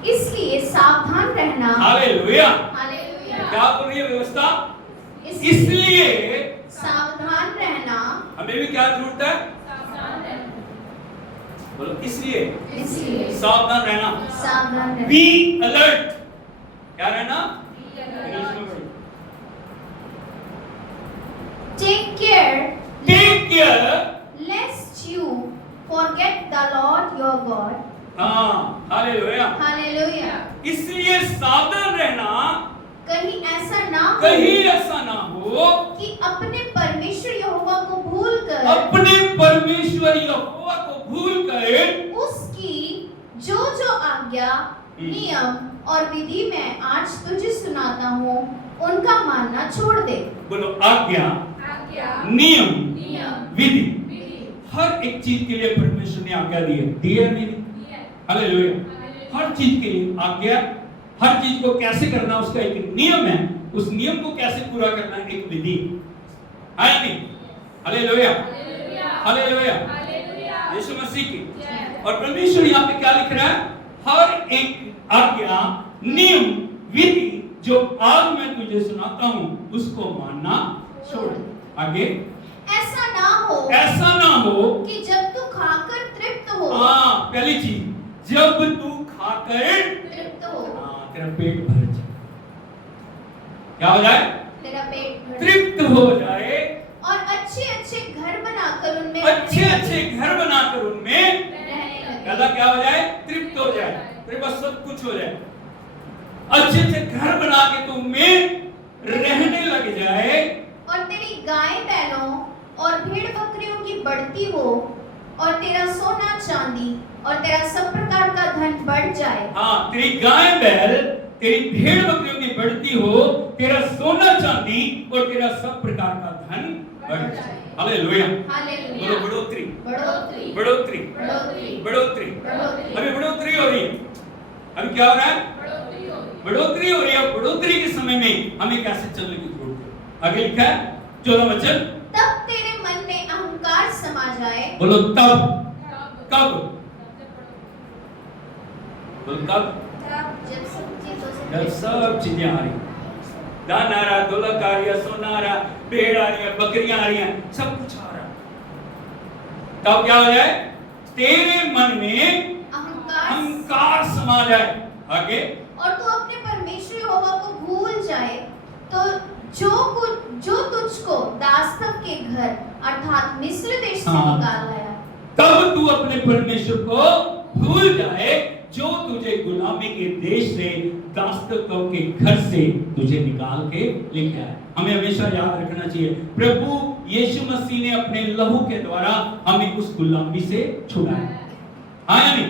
इसलिए सावधान रहना। हालेलुया। हालेलुया। क्या बोल रही है व्यवस्था? इसलिए सावधान रहना। हमें भी क्या जरूरत है? बोलो इसलिए सावधान रहना। सावधान रहना। Be alert. क्या रहना? Take care lest you forget the Lord your God. हाँ, हालेलुया। हालेलुया। इसलिए सावधान रहना, कहीं ऐसा ना हो, कहीं ऐसा ना हो कि अपने परमेश्वर यहोवा को भूलकर, अपने परमेश्वर यहोवा को भूलकर उसकी जो जो आज्ञा, नियम और विधि मैं आज तुझे सुनाता हूँ उनका मानना छोड़ दे। बोलो आज्ञा, नियम, विधि, हर एक चीज के लिए परमेश्वर ने आज्ञा दी है नहीं? हालेलुया। हर चीज के लिए आज्ञा, हर चीज को कैसे करना उसका एक नियम है, उस नियम को कैसे पूरा करना एक विधि है नहीं? हालेलुया। हालेलुया। यीशु मसीह की। और परमेश्वर यहाँ पे क्या लिख रहा है? हर एक आज्ञा, नियम, विधि जो आज मैं तुझे सुनाता हूँ उसको मानना छोड़। आगे ऐसा ना हो कि जब तू खाकर तृप्त हो। हाँ, पहली चीज, जब तू खाकर तृप्त हो, तेरा पेट भर जाए। क्या हो जाए? तेरा पेट भर तृप्त हो जाए और अच्छे अच्छे घर बनाकर उनमें रहने लगे। कहता क्या हो जाए? तृप्त हो जाए, तेरे पास सब कुछ हो जाए, अच्छे अच्छे घर बना के तुम में रहने लग जाए और तेरी गाय बैलों और भेड़ बकरियों की बढ़ती हो और तेरा सोना चांदी और तेरा सब प्रकार का धन बढ़ जाए। हाँ, तेरी गाय बैल, तेरी भेड़ बकरियों की बढ़ती हो, तेरा सोना चांदी और तेरा सब प्रकार का धन बढ़ जाए। हालेलुया। हालेलुया। बोलो बढ़ोतरी, बढ़ोतरी, बढ़ोतरी, बढ़ोतरी, बढ़ोतरी। बढ़ोतरी। अभी बढ़ोतरी हो रही है। अभी क्या हो रहा है? बढ़ोतरी हो रही है। बढ़ोतरी के समय में हमें कैसे चलने की जरूरत है? आगे लिखा है 14वां वचन, तब तेरे मन में अहंकार समा जाए। बोलो तब, कब? बोलो कब? जब सब चीजें आ रही, दान आ रहा, दौलत आ रही है, सोना आ रहा, भेड़ आ रही है, बकरियां आ रही हैं, सब कुछ आ रहा, तब क्या हो जाए? तेरे मन में अहंकार समा जाए। आगे, और तू अपने परमेश्वर यहोवा को भूल जाए, तो जो तुझको दासत्व के घर अर्थात मिस्र देश से निकाल लाया, तब तू अपने परमेश्वर को भूल जाए जो तुझे गुलामी के देश से, दासत्व के घर से तुझे निकाल के लेके आया। हमें हमेशा याद रखना चाहिए, प्रभु यीशु मसीह ने अपने लहू के द्वारा हमें उस गुलामी से छुड़ाया। हाँ या नहीं?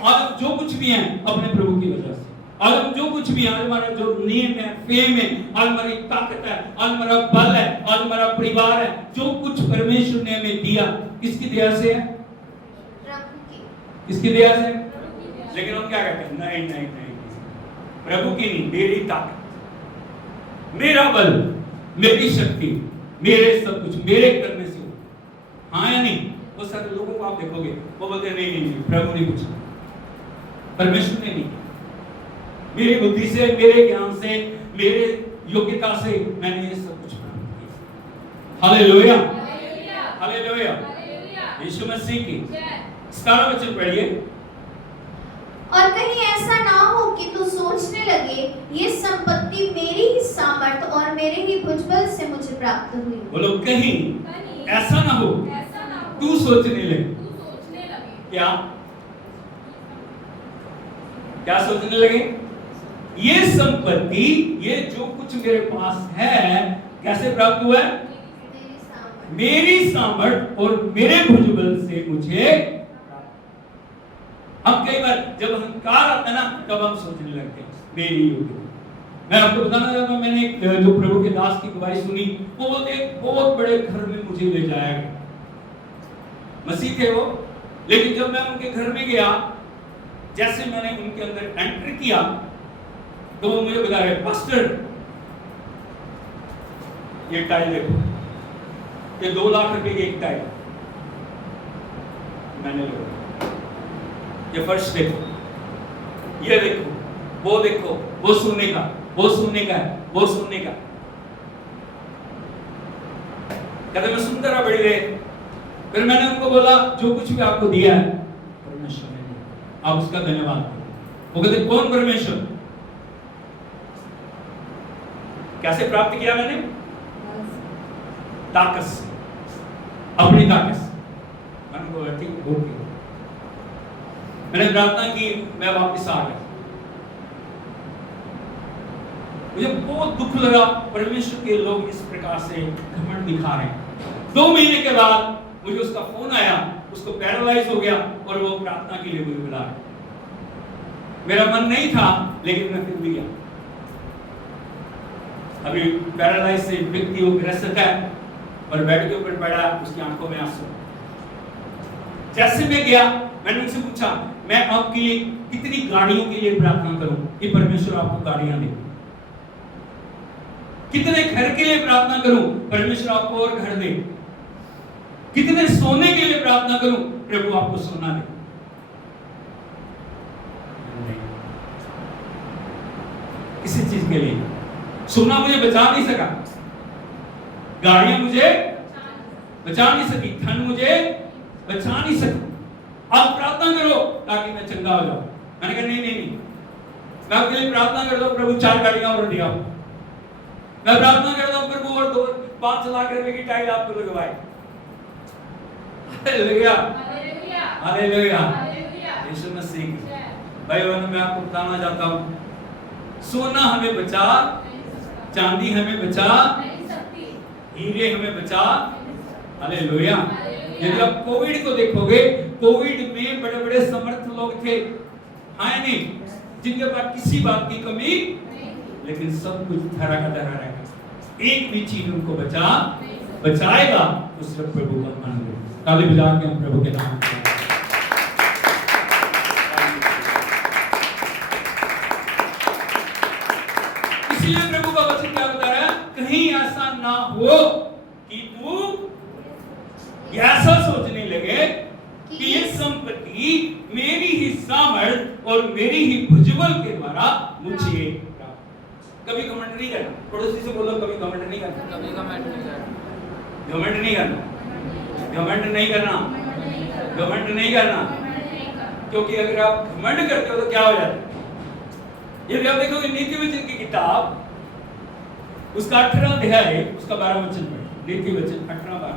और जो कुछ भी है अपने प्रभु की वजह से, और जो कुछ भी है, हमारा जो नेम है, फेम है, हमारी ताकत है, हमारा बल है, हमारा परिवार है, जो कुछ परमेश्वर ने हमें दिया, किसकी दया से है? किसकी दया से? लेकिन हम क्या कहते हैं? नहीं नहीं नहीं, प्रभु की नहीं, मेरी ताकत, मेरा बल, मेरी शक्ति, मेरे सब कुछ मेरे करने से हो। हाँ या नहीं? वो सारे लोगों को आप देखोगे वो बोलते हैं नहीं नहीं नहीं, प्रभु ने कुछ, परमेश्वर ने नहीं, मेरी बुद्धि से, मेरे ज्ञान से, मेरे योग्यता से मैंने ये सब कुछ प्राप्त किया। Hallelujah, hallelujah. यीशु मसीह की। 17 वचन पढ़िए। और कहीं ऐसा ना हो कि तू सोचने लगे ये संपत्ति मेरी ही सामर्थ और मेरे ही भुजबल से मुझे प्राप्त हुई। बोलो कहीं ऐसा ना हो तू सोचने लगे। क्या क्या सोचने लगे? ये संपत्ति, ये जो कुछ मेरे पास है, कैसे प्राप्त हुआ है? मेरी सामर्थ और मेरे भुजबल से मुझे। हम कई बार जब अहंकार आता है ना, तब हम सोचने लगते हैं मेरी योग्यता। मैं आपको बताना चाहता हूं, मैंने एक जो प्रभु के दास की गवाही सुनी, वो बोलते एक बहुत बड़े घर में मुझे ले जाया गया। मसीह थे वो, लेकिन जब मैं उनके घर में गया, जैसे मैंने उनके अंदर एंटर किया, तो वो मुझे बता रहे, पास्टर ये टाइल देखो, ये 2 लाख रुपए की एक टाइल। मैंने बोला ये फर्श देखो, ये देखो, वो सोने का, वो सोने का है, वो सोने का। कहते मैं सुनता रहा बड़ी देर। फिर मैंने उनको बोला जो कुछ भी आपको दिया है परमेश्वर ने दिया, आप उसका धन्यवाद करो। वो कहते कौन परमेश्वर? कैसे प्राप्त किया मैंने? ताकत से, अपनी ताकत से। मैंने बोला ठीक है। मैंने प्रार्थना की, मैं वापस आ गया। मुझे बहुत दुख लगा, परमेश्वर के लोग इस प्रकार से घमंड दिखा रहे हैं। 2 महीने के बाद मुझे उसका फोन आया, उसको पैरालाइज हो गया और वो प्रार्थना के लिए मुझे बुला रहे। मेरा मन नहीं था, लेकिन मैं फिर भी गया। अभी पैरालाइज से व्यक्ति वो ग्रसित है और बेड के ऊपर पड़ा, उसकी आंखों में आंसू। जैसे मैं गया, मैंने उनसे पूछा मैं आपके लिए कितनी गाड़ियों के लिए प्रार्थना करूं कि परमेश्वर आपको गाड़ियां दे? कितने घर के लिए प्रार्थना करूं, परमेश्वर आपको और घर दे? कितने सोने के लिए प्रार्थना करूं, प्रभु आपको सोना दे? किसी चीज के लिए सोना मुझे बचा नहीं सका, गाड़ियां मुझे बचा नहीं सकी, धन मुझे बचा नहीं सका। आप प्रार्थना करो ताकि मैं चंगा हो जाऊं। मैंने कहा नहीं, मैं आपके लिए प्रार्थना करता हूं प्रभु 4 गाड़ियां और दिया। मैं प्रार्थना करता हूं प्रभु और 5 लाख रुपए की टाइल आपको लगवाए। हालेलुया, हालेलुया, यीशु मसीह। भाई बहनों, मैं आपको बताना चाहता हूं, सोना हमें बचा, चांदी हमें बचा, हीरे हमें बचा। हालेलुया। यदि आप कोविड को देखोगे, कोविड में बड़े बड़े समर्थ लोग थे, है नहीं, जिनके पास किसी बात की कमी, लेकिन सब कुछ धरा का धरा रहेगा। एक भी चीज उनको बचाएगा तो सिर्फ प्रभु का नाम लो। ताली बजा के हम प्रभु के नाम को इसलिए प्रभु का वचन क्या बता रहा है? कहीं ऐसा ना हो कि तू ऐसा सोचने लगे कि ये संपत्ति मेरी ही सामर्थ और मेरी ही भुजबल के द्वारा मुझे। कभी घमंड नहीं करना। पड़ोसी से बोलो कभी घमंड नहीं करना। कभी घमंड नहीं करना। घमंड नहीं करना। घमंड नहीं करना। घमंड नहीं करना। क्योंकि अगर आप घमंड करते हो तो क्या हो जाता है? यदि आप देखोगे नीति वचन की किताब, उसका 18 अध्याय, उसका 12 वचन पढ़े। नीति वचन 18-12।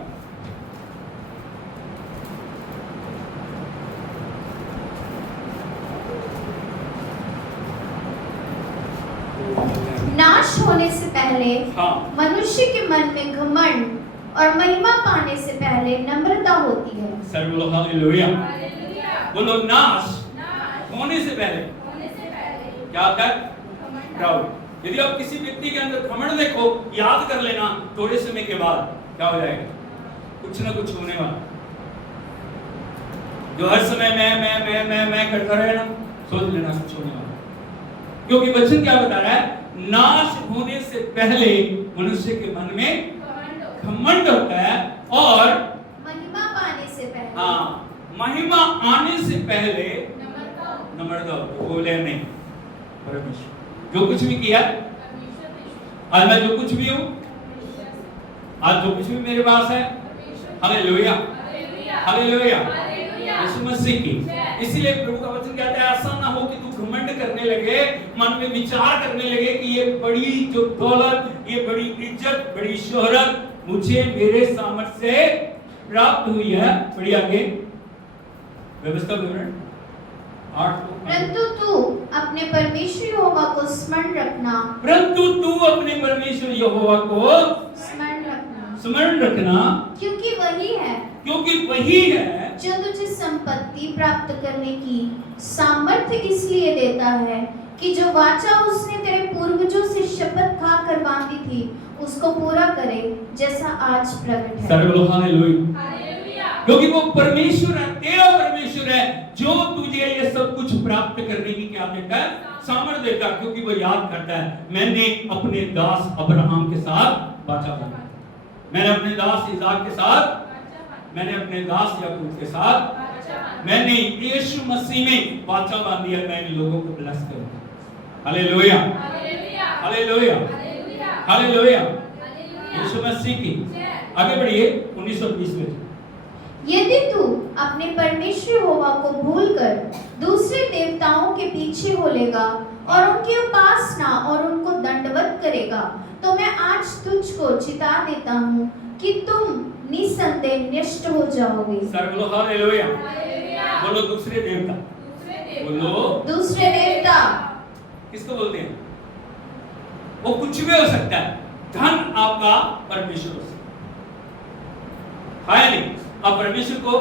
नाश होने से पहले हाँ। मनुष्य के मन में घमंड और महिमा पाने से पहले नम्रता होती है। सर बोलो हालेलुया। बोलो नाश होने से पहले क्या होता है? प्राउड। यदि आप किसी व्यक्ति के अंदर घमंड देखो, याद कर लेना थोड़े समय के बाद क्या हो जाएगा? कुछ ना कुछ होने वाला। जो हर समय मैं करता रहे ना, सोच लेना कुछ होने वाला। क्योंकि वचन क्या बता रहा है? नाश होने से पहले मनुष्य के मन में घमंड होता है और महिमा पाने से पहले, हाँ, महिमा आने से पहले नम्रता होती है। बोले नहीं, परमेश्वर जो कुछ भी किया, आज मैं जो कुछ भी हूँ, आज जो कुछ भी मेरे पास है, हालेलुया, हालेलुया, यीशु मसीह की। इसलिए प्रभु का वचन कहता है ऐसा ना हो कि तू घमंड करने लगे, मन में विचार करने लगे कि ये बड़ी जो दौलत, ये बड़ी इज्जत, बड़ी शोहरत मुझे मेरे सामर्थ्य से प्राप्त हुई है। बढ़िया आगे व्यवस्था विवरण 8। परंतु तू अपने परमेश्वर यहोवा को स्मरण रखना, परंतु तू अपने परमेश्वर यहोवा को स्मरण रखना, क्योंकि वही है जो तुझे संपत्ति प्राप्त करने की सामर्थ्य इसलिए देता है कि जो वाचा उसने तेरे पूर्वजों से शपथ खाकर बांधी थी उसको पूरा करे, जैसा आज प्रकट है। सर्व हालेलुया। क्योंकि वो परमेश्वर है, तेरा परमेश्वर है जो तुझे ये सब कुछ प्राप्त करने की क्या देता है, सामर्थ्य देता है। क्योंकि वो याद करता है मैंने अपने दास अब्राहम के साथ वाचा बांधी, मैंने अपने दास इसहाक के साथ, मैंने अपने दास याकूब के साथ, मैंने यीशु मसीह में वाचा बांधी है, मैं इन लोगों को ब्लेस करूंगा। हालेलुया, हालेलुया, हालेलुया, यीशु मसीह की। आगे बढ़िए 19 और 20 में। यदि तू अपने परमेश्वर यहोवा को भूलकर दूसरे देवताओं के पीछे हो लेगा और उनकी उपासना और उनको दंडवत करेगा, तो मैं आज तुझको चिता देता हूँ कि तुम निसंदेह नष्ट हो जाओगे। सर्व हालेलुया। बोलो दूसरे देवता, बोलो दूसरे देवता किसको बोलते हैं? वो कुछ भी हो सकता है। धन आपका परमेश्वर हो सकता है नहीं? आप परमेश्वर को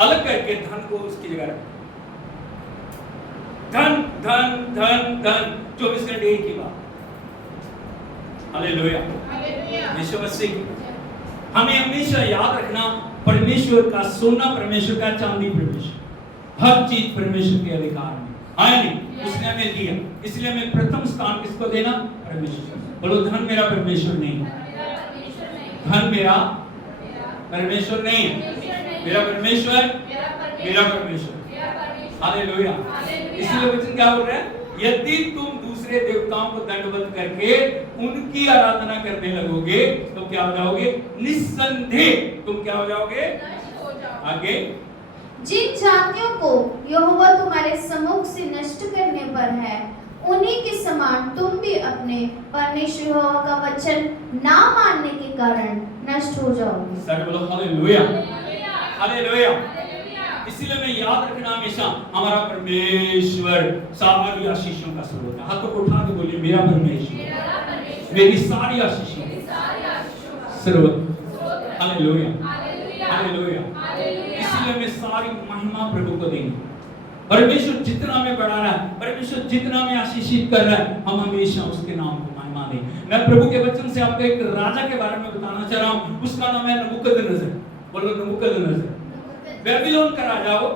अलग करके धन को उसकी जगह रखें। धन धन धन धन 24 घंटे एक ही बात। हालेलुया, यीशु मसीह। हमें हमेशा याद रखना परमेश्वर का सोना परमेश्वर का, चांदी परमेश्वर, हर चीज परमेश्वर के अधिकार में है नहीं, उसने हमें दिया। इसलिए हमें प्रथम स्थान किसको देना? परमेश्वर। बोलो धन मेरा परमेश्वर नहीं, धन मेरा परमेश्वर नहीं है, मेरा परमेश्वर मेरा परमेश्वर। हालेलुया। इसलिए वचन क्या बोल रहा है? यदि तुम दूसरे देवताओं को दंडवत करके उनकी आराधना करने लगोगे तो क्या हो जाओगे? निस्संदेह तुम क्या हो जाओगे? आगे जिन जातियों को यहोवा तुम्हारे सम्मुख से नष्ट करने पर है, उन्हीं के समान तुम भी अपने परमेश्वर यहोवा का वचन ना मानने के कारण नष्ट हो जाओगे। सर बोलो हालेलुया, हालेलुया। इसीलिए मैं याद रखना हमेशा हमारा परमेश्वर सारी आशीषों का स्रोत है। हाथों को उठा के बोलिए मेरा परमेश्वर मेरी सारी आशीषों का स्रोत। Hallelujah, hallelujah. इसलिए मैं सारी महिमा प्रभु को देंगे। परमेश्वर जितना हमें बढ़ा रहा है, परमेश्वर जितना हमें आशीषित कर रहा है, हम हमेशा उसके नाम को महिमा दें। मैं प्रभु के वचन से आपको एक राजा के बारे में बताना चाह रहा हूं। उसका नाम है नबूकदनेस्सर। बोलो नबूकदनेस्सर। बेबीलोन का राजा हो,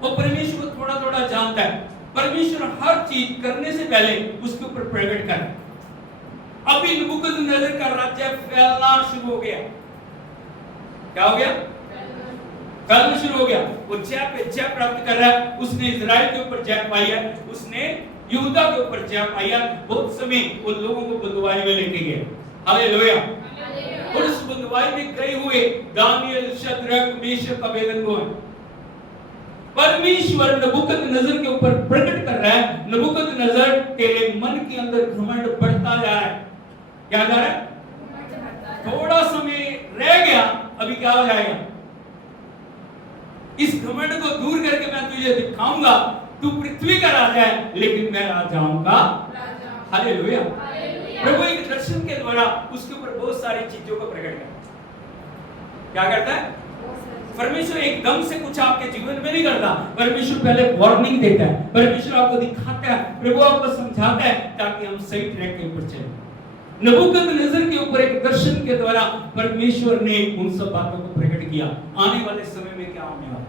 वो परमेश्वर को थोड़ा थोड़ा जानता है। परमेश्वर हर चीज करने से पहले उसके ऊपर प्रकट कर। अभी नबूकदनेस्सर का राज्य फैलना शुरू हो गया। क्या हो गया? फैलना शुरू हो गया। वो जय पे जय प्राप्त कर रहा है। उसने इजराइल के ऊपर जय पाई है, उसने यहूदा के ऊपर जय पाई है। बहुत समय वो लोगों को बंधुआई में लेके गए। हालेलुया। और उस बंधुआई में गए हुए दानियल, शद्रक, मेशक, अबेदनगो है। परमेश्वर नबूकदनेस्सर के ऊपर प्रकट कर रहा है, नबूकदनेस्सर तेरे मन के अंदर घमंड बढ़ता जा रहा है। क्या जा रहा है? थोड़ा समय रह गया, अभी क्या हो जाएगा? इस घमंड को दूर करके मैं तुझे दिखाऊंगा, तू पृथ्वी का राजा है लेकिन मैं राजाओं का राजा। हालेलुया। प्रभु एक दर्शन के द्वारा उसके ऊपर बहुत सारी चीजों को प्रकट करता है। क्या करता है? परमेश्वर एकदम से कुछ आपके जीवन में नहीं करता। परमेश्वर पहले वार्निंग देता है, परमेश्वर आपको दिखाता है, प्रभु आपको समझाता है ताकि हम सही ट्रैक के ऊपर चलें। नबूकदनेस्सर के ऊपर एक दर्शन के द्वारा परमेश्वर ने उन सब बातों को प्रकट किया। आने वाले समय में क्या होने वाला?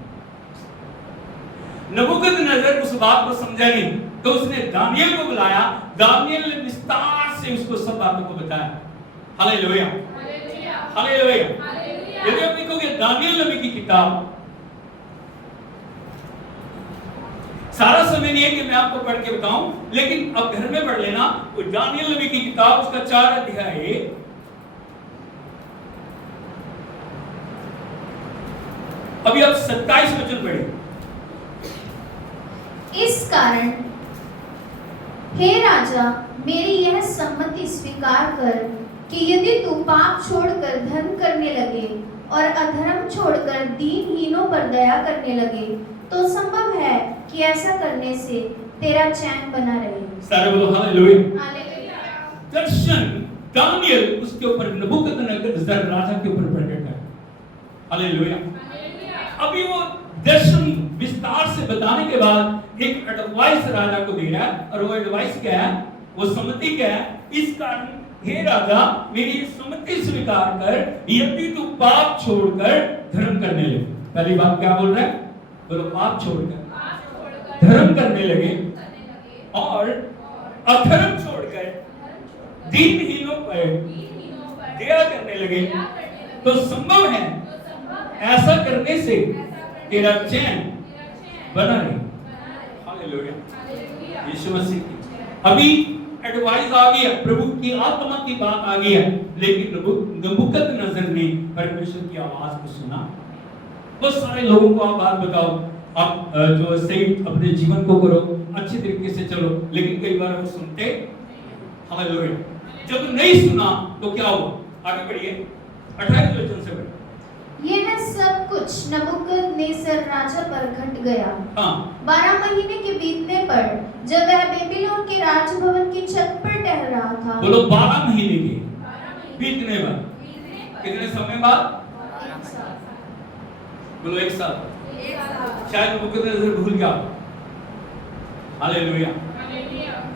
नबूकदनेस्सर उस बात को समझा नहीं, तो उसने दानियल को बुलाया। दानियल ने विस्तार से उसको सब बातों को बताया। Hallelujah, hallelujah. यदि आप देखोगे दानियल नबी की किताब, सारा समय नहीं है कि मैं आपको पढ़ के बताऊं, लेकिन अब घर में पढ़ लेना। वो दानियल नबी की किताब, उसका 4 अध्याय अभी आप 27 वचन पढ़े। इस कारण हे राजा, मेरी यह सम्मति स्वीकार कर कि यदि तू पाप छोड़कर धर्म करने लगे और अधर्म छोड़कर दीनहीनों पर दया करने लगे, तो संभव है कि ऐसा करने से तेरा चैन बना रहे। सारे बोलो हालेलुया। हालेलुया। दर्शन दानियल उसके ऊपर नबूकदनेस्सर राजा के ऊपर प्रकट है। हालेलुया। अभी वो दर्शन विस्तार से बताने के बाद एक एडवाइस राजा को दे रहा है, और वो एडवाइस क्या है, वो सम्मति क्या है? इस कारण हे राजा, मेरी सम्मति स्वीकार कर, यदि तू पाप छोड़कर धर्म करने लगे। पहली बात क्या बोल रहा है? बोलो पाप छोड़कर धर्म करने लगे और अधर्म छोड़कर दीनहीनों पर दया करने लगे, तो संभव है ऐसा करने से तेरा चैन बना रहे। हालेलुया। यीशु मसीह की अभी एडवाइस आ गई है, प्रभु की आत्मा की बात आ गई है, लेकिन नबूकदनेस्सर ने परमेश्वर की आवाज को सुना। बहुत सारे लोगों को आप बात बताओ, आप जो सही अपने जीवन को करो, अच्छे तरीके से चलो, लेकिन कई बार वो सुनते। हालेलुया। जब नहीं सुना तो क्या हुआ? आगे बढ़िए 28 वचन से बढ़िए। यह सब कुछ नबूकदनेस्सर राजा पर घट गया। 12 महीने के बीतने पर जब वह बेबीलोन के राजभवन की छत पर टहल रहा था। बोलो 12 महीने के बीतने पर, कितने समय बाद? बोलो 1 साल। शायद नबूकदनेस्सर भूल गया। हालेलुया।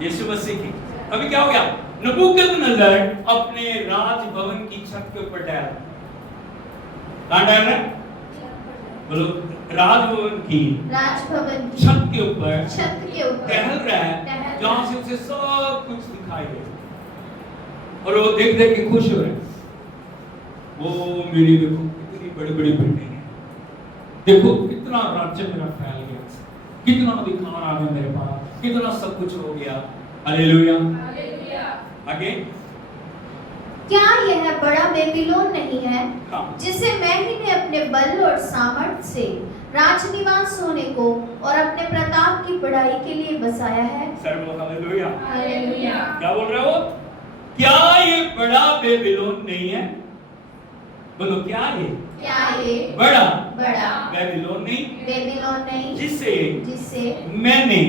यीशु मसीह की अभी क्या हो गया? नबूकदनेस्सर अपने राजभवन की छत के ऊपर टहल रहा है। बोलो राजभवन की छत के ऊपर टहल रहा है, जहां से उसे सब कुछ दिखाई दे, और वो देख देख के खुश हो रहा है। वो मेरी देखो कितनी बड़ी बड़ी बिल्डिंग है, देखो कितना राज्य मेरा फैल गया, कितना अधिकार आ गया मेरे पास, कितना सब कुछ हो गया। हालेलुया। आगे क्या यह बड़ा बेबीलोन नहीं है, हाँ। जिसे मैं ही ने अपने बल और सामर्थ्य से राजनिवास होने को और अपने प्रताप की बढ़ाई के लिए बसाया है? हालेलुया। हालेलुया। क्या बोल रहे हो? क्या ये बड़ा बेबीलोन नहीं है? बोलो क्या ये बड़ा बेबीलोन नहीं, जिसे मैंने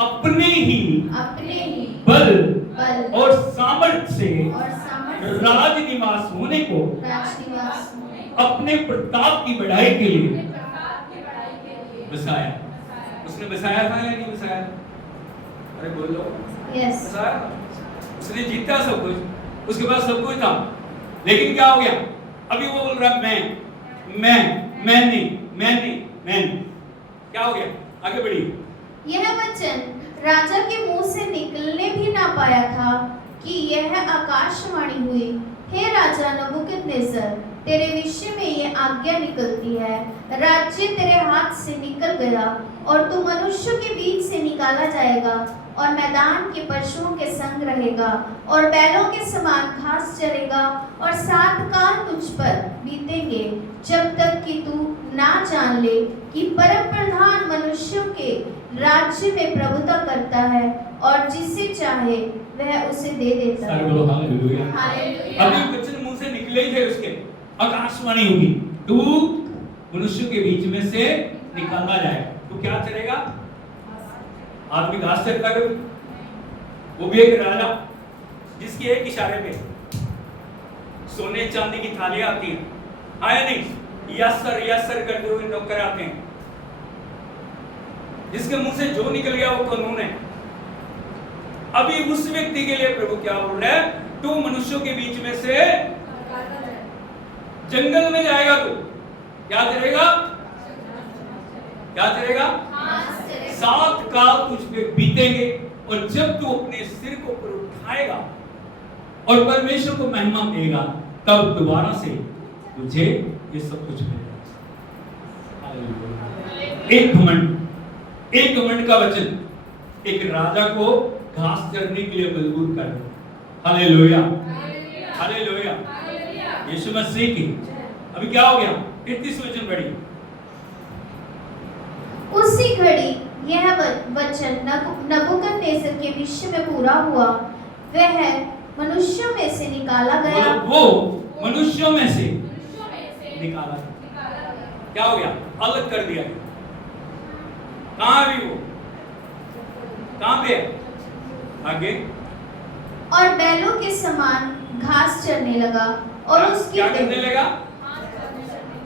अपने ही बल और सामर्थ्य से राजनिवास होने को अपने प्रताप की बढ़ाई के लिए बसाया। उसने बसाया था या नहीं बसाया? अरे बोल लो। बसाया। उसने जीता सब कुछ, उसके पास सब कुछ था, लेकिन क्या हो गया? अभी वो बोल रहा मैंने क्या हो गया? आगे बढ़िए। यह वचन राजा के मुंह से निकलने भी ना पाया था कि यह आकाशवाणी हुई, हे राजा नबूकदनेस्सर, तेरे विषय में ये आज्ञा निकलती है, राज्य तेरे हाथ से निकल गया और तू मनुष्यों के बीच से निकाला जाएगा और मैदान के पशुओं के संग रहेगा और बैलों के समान घास चरेगा और 7 काल तुझ पर बीतेंगे, जब तक कि तू ना जान ले कि परम प्रधान मनुष्यों के राज्य में प्रभुता करता है और जिसे चाहे वह उसे दे देता है। हालेलुया। अभी वचन मुंह से निकले ही थे उसके, आकाशवाणी होगी, तू मनुष्यों के बीच में से निकाला जाए। तो क्या चलेगा? आदमी घास चरता है, वो भी एक राजा जिसकी एक इशारे पे सोने चांदी की थालियां आती हैं, आया नहीं, यस सर करते हुए नौकर आते हैं, जिसके मुंह से जो निकल गया वो कानून है। अभी उस व्यक्ति के लिए प्रभु क्या बोल रहा है? तू मनुष्यों के बीच में से जंगल में जाएगा, तू क्या करेगा? 7 काल तुझ पे बीतेंगे, और जब तू अपने सिर को ऊपर उठाएगा और परमेश्वर को महिमा देगा, तब दोबारा से तुझे ये सब कुछ मिलेगा। एक घमंड का वचन एक राजा को घास चरने के लिए मजबूर कर दे। हालेलुया। हालेलुया। यीशु मसीह की अभी क्या हो गया? 33 वचन पढ़ी। उसी घड़ी यह वचन नबूकदनेस्सर के विषय में पूरा हुआ, वह मनुष्यों में से निकाला गया। वो मनुष्यों में से निकाला गया। क्या हो गया? अलग कर दिया। कहां भी वो कहां पे? आगे। और बैलों के समान घास चरने लगा और उसकी क्या करने लगा?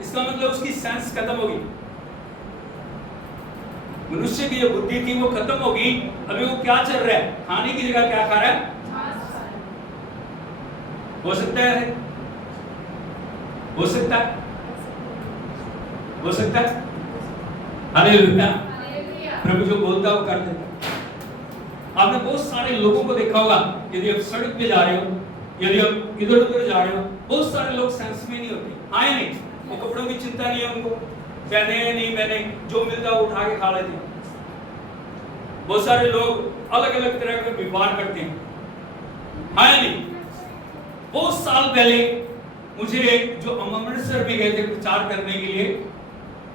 इसका मतलब उसकी सेंस खत्म होगी। मनुष्य की जो बुद्धि थी वो खत्म होगी। अभी वो क्या चल रहा है? खाने की जगह क्या खा रहा है? हो सकता है, हो सकता है, हो सकता है। हालेलुया। प्रभु जो बोलता है वो कर देता है। आपने बहुत सारे लोगों को देखा होगा, यदि आप सड़क पे जा रहे हो, यदि आप इधर उधर जा रहे हो, बहुत सारे लोग सेंस में नहीं होते। आए नहीं, वो कपड़ों की चिंता नहीं है उनको, पहने नहीं पहने, जो मिलता है उठा के खा लेते हैं। बहुत सारे लोग अलग अलग तरह के व्यवहार करते हैं। आए नहीं। बहुत साल पहले मुझे जो अमृतसर में गए थे प्रचार करने के लिए,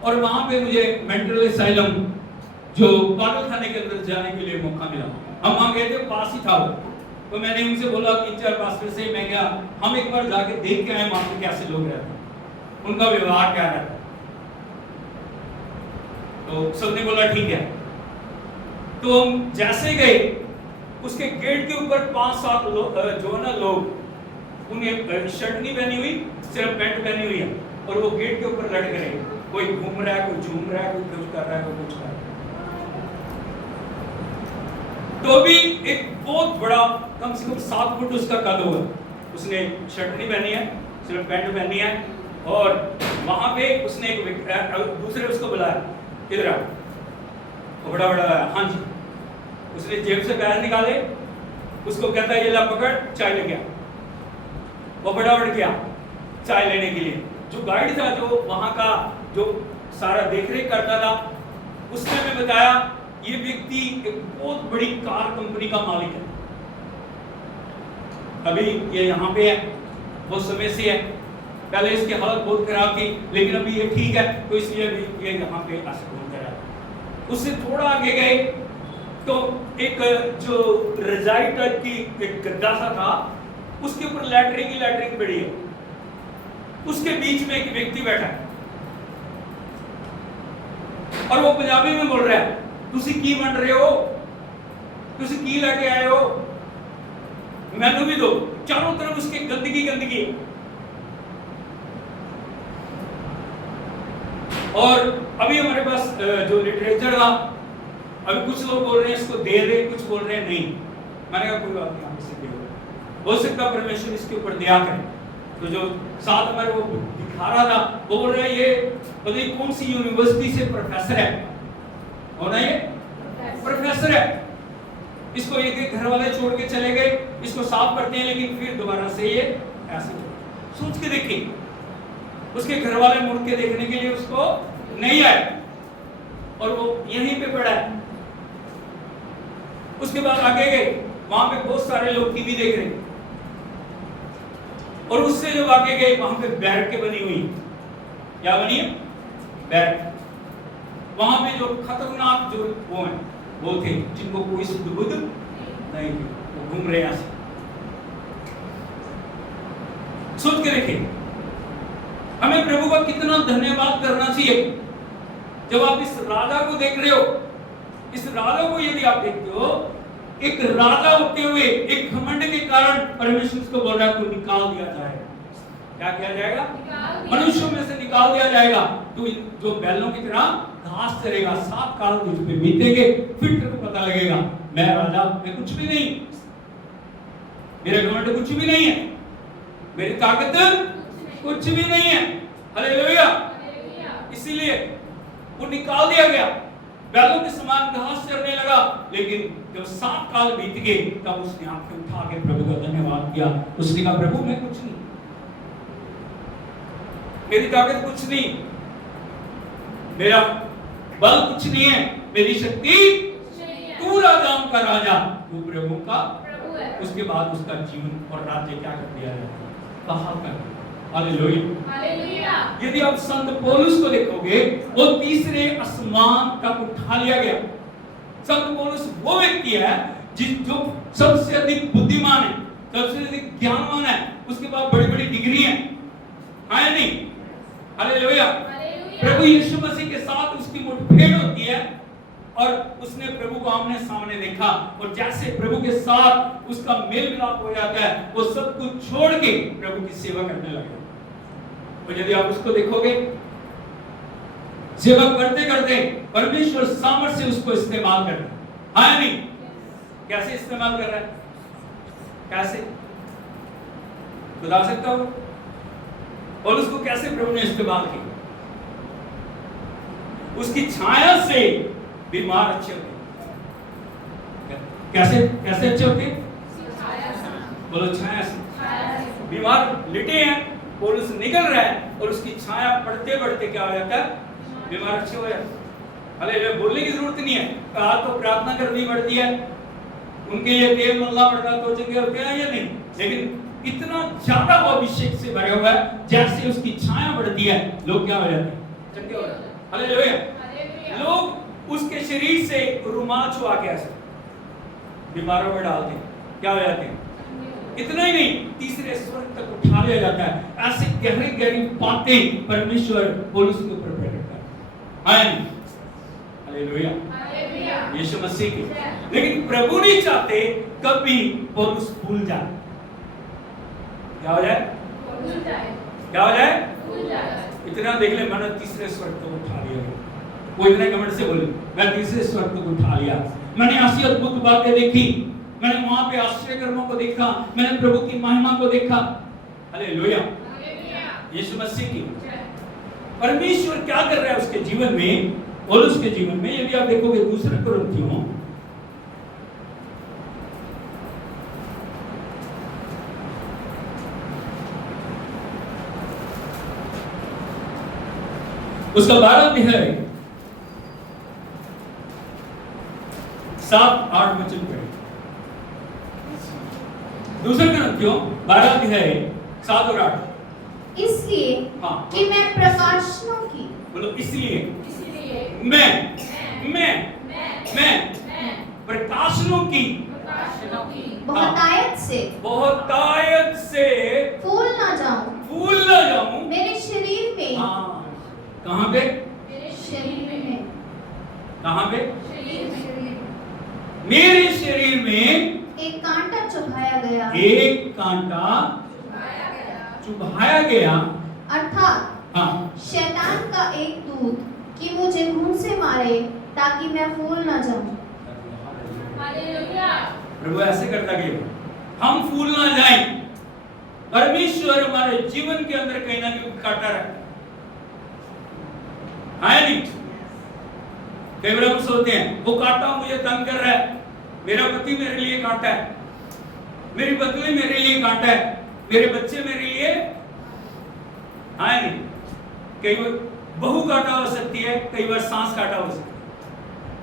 और वहां पे मुझे मेंटल असाइलम जो पागल खाने के अंदर जाने के लिए मौका मिला। हम वहां गए थे, पास ही था वो। तो मैंने उनसे बोला कि चार पास्टर से मैं क्या हम एक बार जाके देख के आए वहां पे कैसे लोग रहते हैं, उनका व्यवहार क्या रहता है। तो सबने बोला ठीक है। तो हम जैसे गए, उसके गेट के ऊपर 5-7 लोग जो ना लोग, उन्हें शर्ट नहीं पहनी हुई, सिर्फ पैंट पहनी हुई है, और वो गेट के ऊपर लटक रहे। कोई घूम रहा है, कोई झूम रहा है, कोई कुछ कर रहा है, कोई कुछ कर रहा है। तो भी एक बहुत बड़ा, कम से कम 7 फुट उसका कद होगा। उसने शर्ट नहीं पहनी है, सिर्फ पैंट पहनी है। और वहां पे उसने एक दूसरे उसको बुलाया, किधर आओ। वो बड़ा बड़ा, हाँ जी। उसने जेब से पैसे निकाले, उसको कहता है ये ला पकड़, चाय ले गया। वो फटाफट गया चाय लेने के लिए। जो गाइड था, जो वहां का जो सारा देखरेख करता था, उसने हमें बताया ये व्यक्ति एक बहुत बड़ी कार कंपनी का मालिक है। अभी ये यहाँ पे है, बहुत समय से है। पहले इसकी हालत बहुत खराब थी, लेकिन अभी ये ठीक है, तो इसलिए अभी ये यहाँ पे आश्रम कर रहा है। उससे थोड़ा आगे गए तो एक जो रजाई टाइप की एक गद्दा सा था, उसके ऊपर लैट्रिन बड़ी है। उसके बीच में एक व्यक्ति बैठा है और वो पंजाबी में बोल रहा है, तुसी की बन रहे हो, तुसी की लेके आए हो, मैनू भी दो। चारों तरफ उसके गंदगी गंदगी। और अभी हमारे पास जो लिटरेचर था, अभी कुछ लोग बोल रहे हैं इसको दे दे, कुछ बोल रहे हैं नहीं। मैंने कहा कोई बात नहीं, आप इसे दे दो, हो सकता परमेश्वर इसके ऊपर दया करे। तो जो साथ हमारे वो दिखा रहा था, वो बोल रहा है ये पता नहीं कौन सी यूनिवर्सिटी से प्रोफेसर है, होना ये प्रोफेसर है। इसको एक घर वाले छोड़ के चले गए, इसको साफ करते हैं, लेकिन फिर दोबारा से ये ऐसे। सोच के देखिए, उसके घर वाले मुड़ के देखने के लिए उसको नहीं आए, और वो यहीं पे पड़ा है। उसके बाद आगे गए, वहां पे बहुत सारे लोग टीवी देख रहे हैं, और उससे जब आगे गए, वहां पे बैरकें बनी हुई। क्या बनी है? बैरक। वहां पे जो खतरनाक जो वो थे, जिनको कोई शुद्ध बुद्ध नहीं थी, वो घूम रहे हैं। सोच के देखिए, हमें प्रभु का कितना धन्यवाद करना चाहिए। जब आप इस राजा को देख रहे हो, इस राजा को यदि आप देखते हो, एक राजा होते हुए एक घमंड के कारण परमेश्वर उसको बोल रहा है तो निकाल दिया जाएगा। क्या किया जाएगा? मनुष्यों में से निकाल दिया जाएगा। तो जो बैलों की तरह घास चरेगा, 7 काल तुझ पे बीतेंगे, फिर तेरे को पता लगेगा मैं राजा, मैं कुछ भी नहीं, मेरा घमंड कुछ भी नहीं है, मेरी ताकत कुछ भी नहीं है। हालेलुया। इसीलिए वो निकाल दिया गया, बैलों के समान घास चरने लगा। लेकिन जब 7 काल बीत गए, तब उसने आंखें उठा के प्रभु का धन्यवाद किया। उसने कहा प्रभु मैं कुछ नहीं, मेरी ताकत कुछ नहीं, मेरा बल कुछ नहीं है, मेरी शक्ति, तू राजाओं का राजा, तू प्रभु का प्रभु है। उसके बाद उसका जीवन और राज्य क्या कर दिया जाता है? कहा कर। हालेलुया। यदि आप संत पौलुस को देखोगे, वो तीसरे आसमान तक उठा लिया गया। संत पौलुस वो व्यक्ति है जो सबसे अधिक बुद्धिमान है, सबसे अधिक ज्ञानवान है, उसके पास बड़ी बड़ी डिग्री है नहीं? हालेलुया। प्रभु यीशु मसीह के साथ उसकी मुठभेड़ होती है और उसने प्रभु को आमने सामने देखा, और जैसे प्रभु के साथ उसका मेल मिलाप हो जाता है, वो सब कुछ छोड़ के प्रभु की सेवा करने लगे। और यदि आप उसको देखोगे, सेवा करते करते परमेश्वर सामर्थ्य से उसको इस्तेमाल कर रहा है नहीं? कैसे इस्तेमाल कर रहा है? कैसे बता सकता हो? और उसको कैसे प्रभु ने इस्तेमाल किया? उसकी छाया से बीमार अच्छे होते। कैसे कैसे अच्छे होते? बोलो छाया से। बीमार लिटे हैं, पौलुस निकल रहा है और उसकी छाया पड़ते पड़ते क्या हो जाता है? बीमार अच्छे हो जाते। हालेलुया। बोलने की जरूरत नहीं है, कहा तो प्रार्थना करनी पड़ती है, उनके लिए तेल मलना पड़ता है तो चंगे होते हैं या नहीं? लेकिन इतना ज्यादा वो अभिषेक से भरे हुआ है, जैसे उसकी छाया बढ़ती है लोग क्या हो जाते हैं? चंगे हो जाते हैं। हालेलुया। लोग उसके शरीर से रुमाल छुआ के ऐसे बीमारों में डालते हैं, क्या हो जाते हैं? इतना ही नहीं, तीसरे स्वर्ग तक उठा लिया जाता है। ऐसे गहरी गहरी बातें परमेश्वर पौलुस के ऊपर प्रकट करता है। हालेलुया। यीशु मसीह की। लेकिन प्रभु नहीं चाहते कभी पौलुस भूल जाए। क्या हो जाए? क्या हो जाए? इतना देख ले, मैंने तीसरे स्वर्ग तक उठा लिया। वो इतने कमेंट से बोले, मैं तीसरे स्वर्ग तक उठा लिया, मैंने ऐसी अद्भुत बातें देखी, मैंने वहां पे आश्चर्य कर्मों को देखा, मैंने प्रभु की महिमा को देखा। हालेलुया। यीशु मसीह की। परमेश्वर क्या कर रहा है उसके जीवन में और उसके जीवन में? यदि आप देखोगे दूसरे कुरिन्थियों उसका 12 अध्याय 7-8 वचन पढ़े। दूसरे कुरिन्थियों 12 अध्याय 7 और 8। इसलिए कि मैं प्रकाशनों की, बोलो इसलिए मैं प्रकाशनों की बहुतायत से फूल ना जाऊं मेरे शरीर में। कहां पे? शरीर में। कहां पे? मेरे शरीर में एक कांटा चुभाया गया। एक कांटा चुभाया गया, अर्थात शैतान का एक दूत कि मुझे खून से मारे ताकि मैं फूल ना जाऊं। प्रभु ऐसे करता कि हम फूल ना जाएं। परमेश्वर हमारे जीवन के अंदर कहीं ना कहीं कांटा रखता है नहीं? कई बार हम सोचते हैं वो कांटा मुझे तंग कर रहा है, मेरा पति मेरे लिए कांटा है, मेरी पत्नी मेरे लिए कांटा है, मेरे बच्चे मेरे लिए नहीं। कई बार बहू कांटा हो सकती है, कई बार सास कांटा हो सकती है,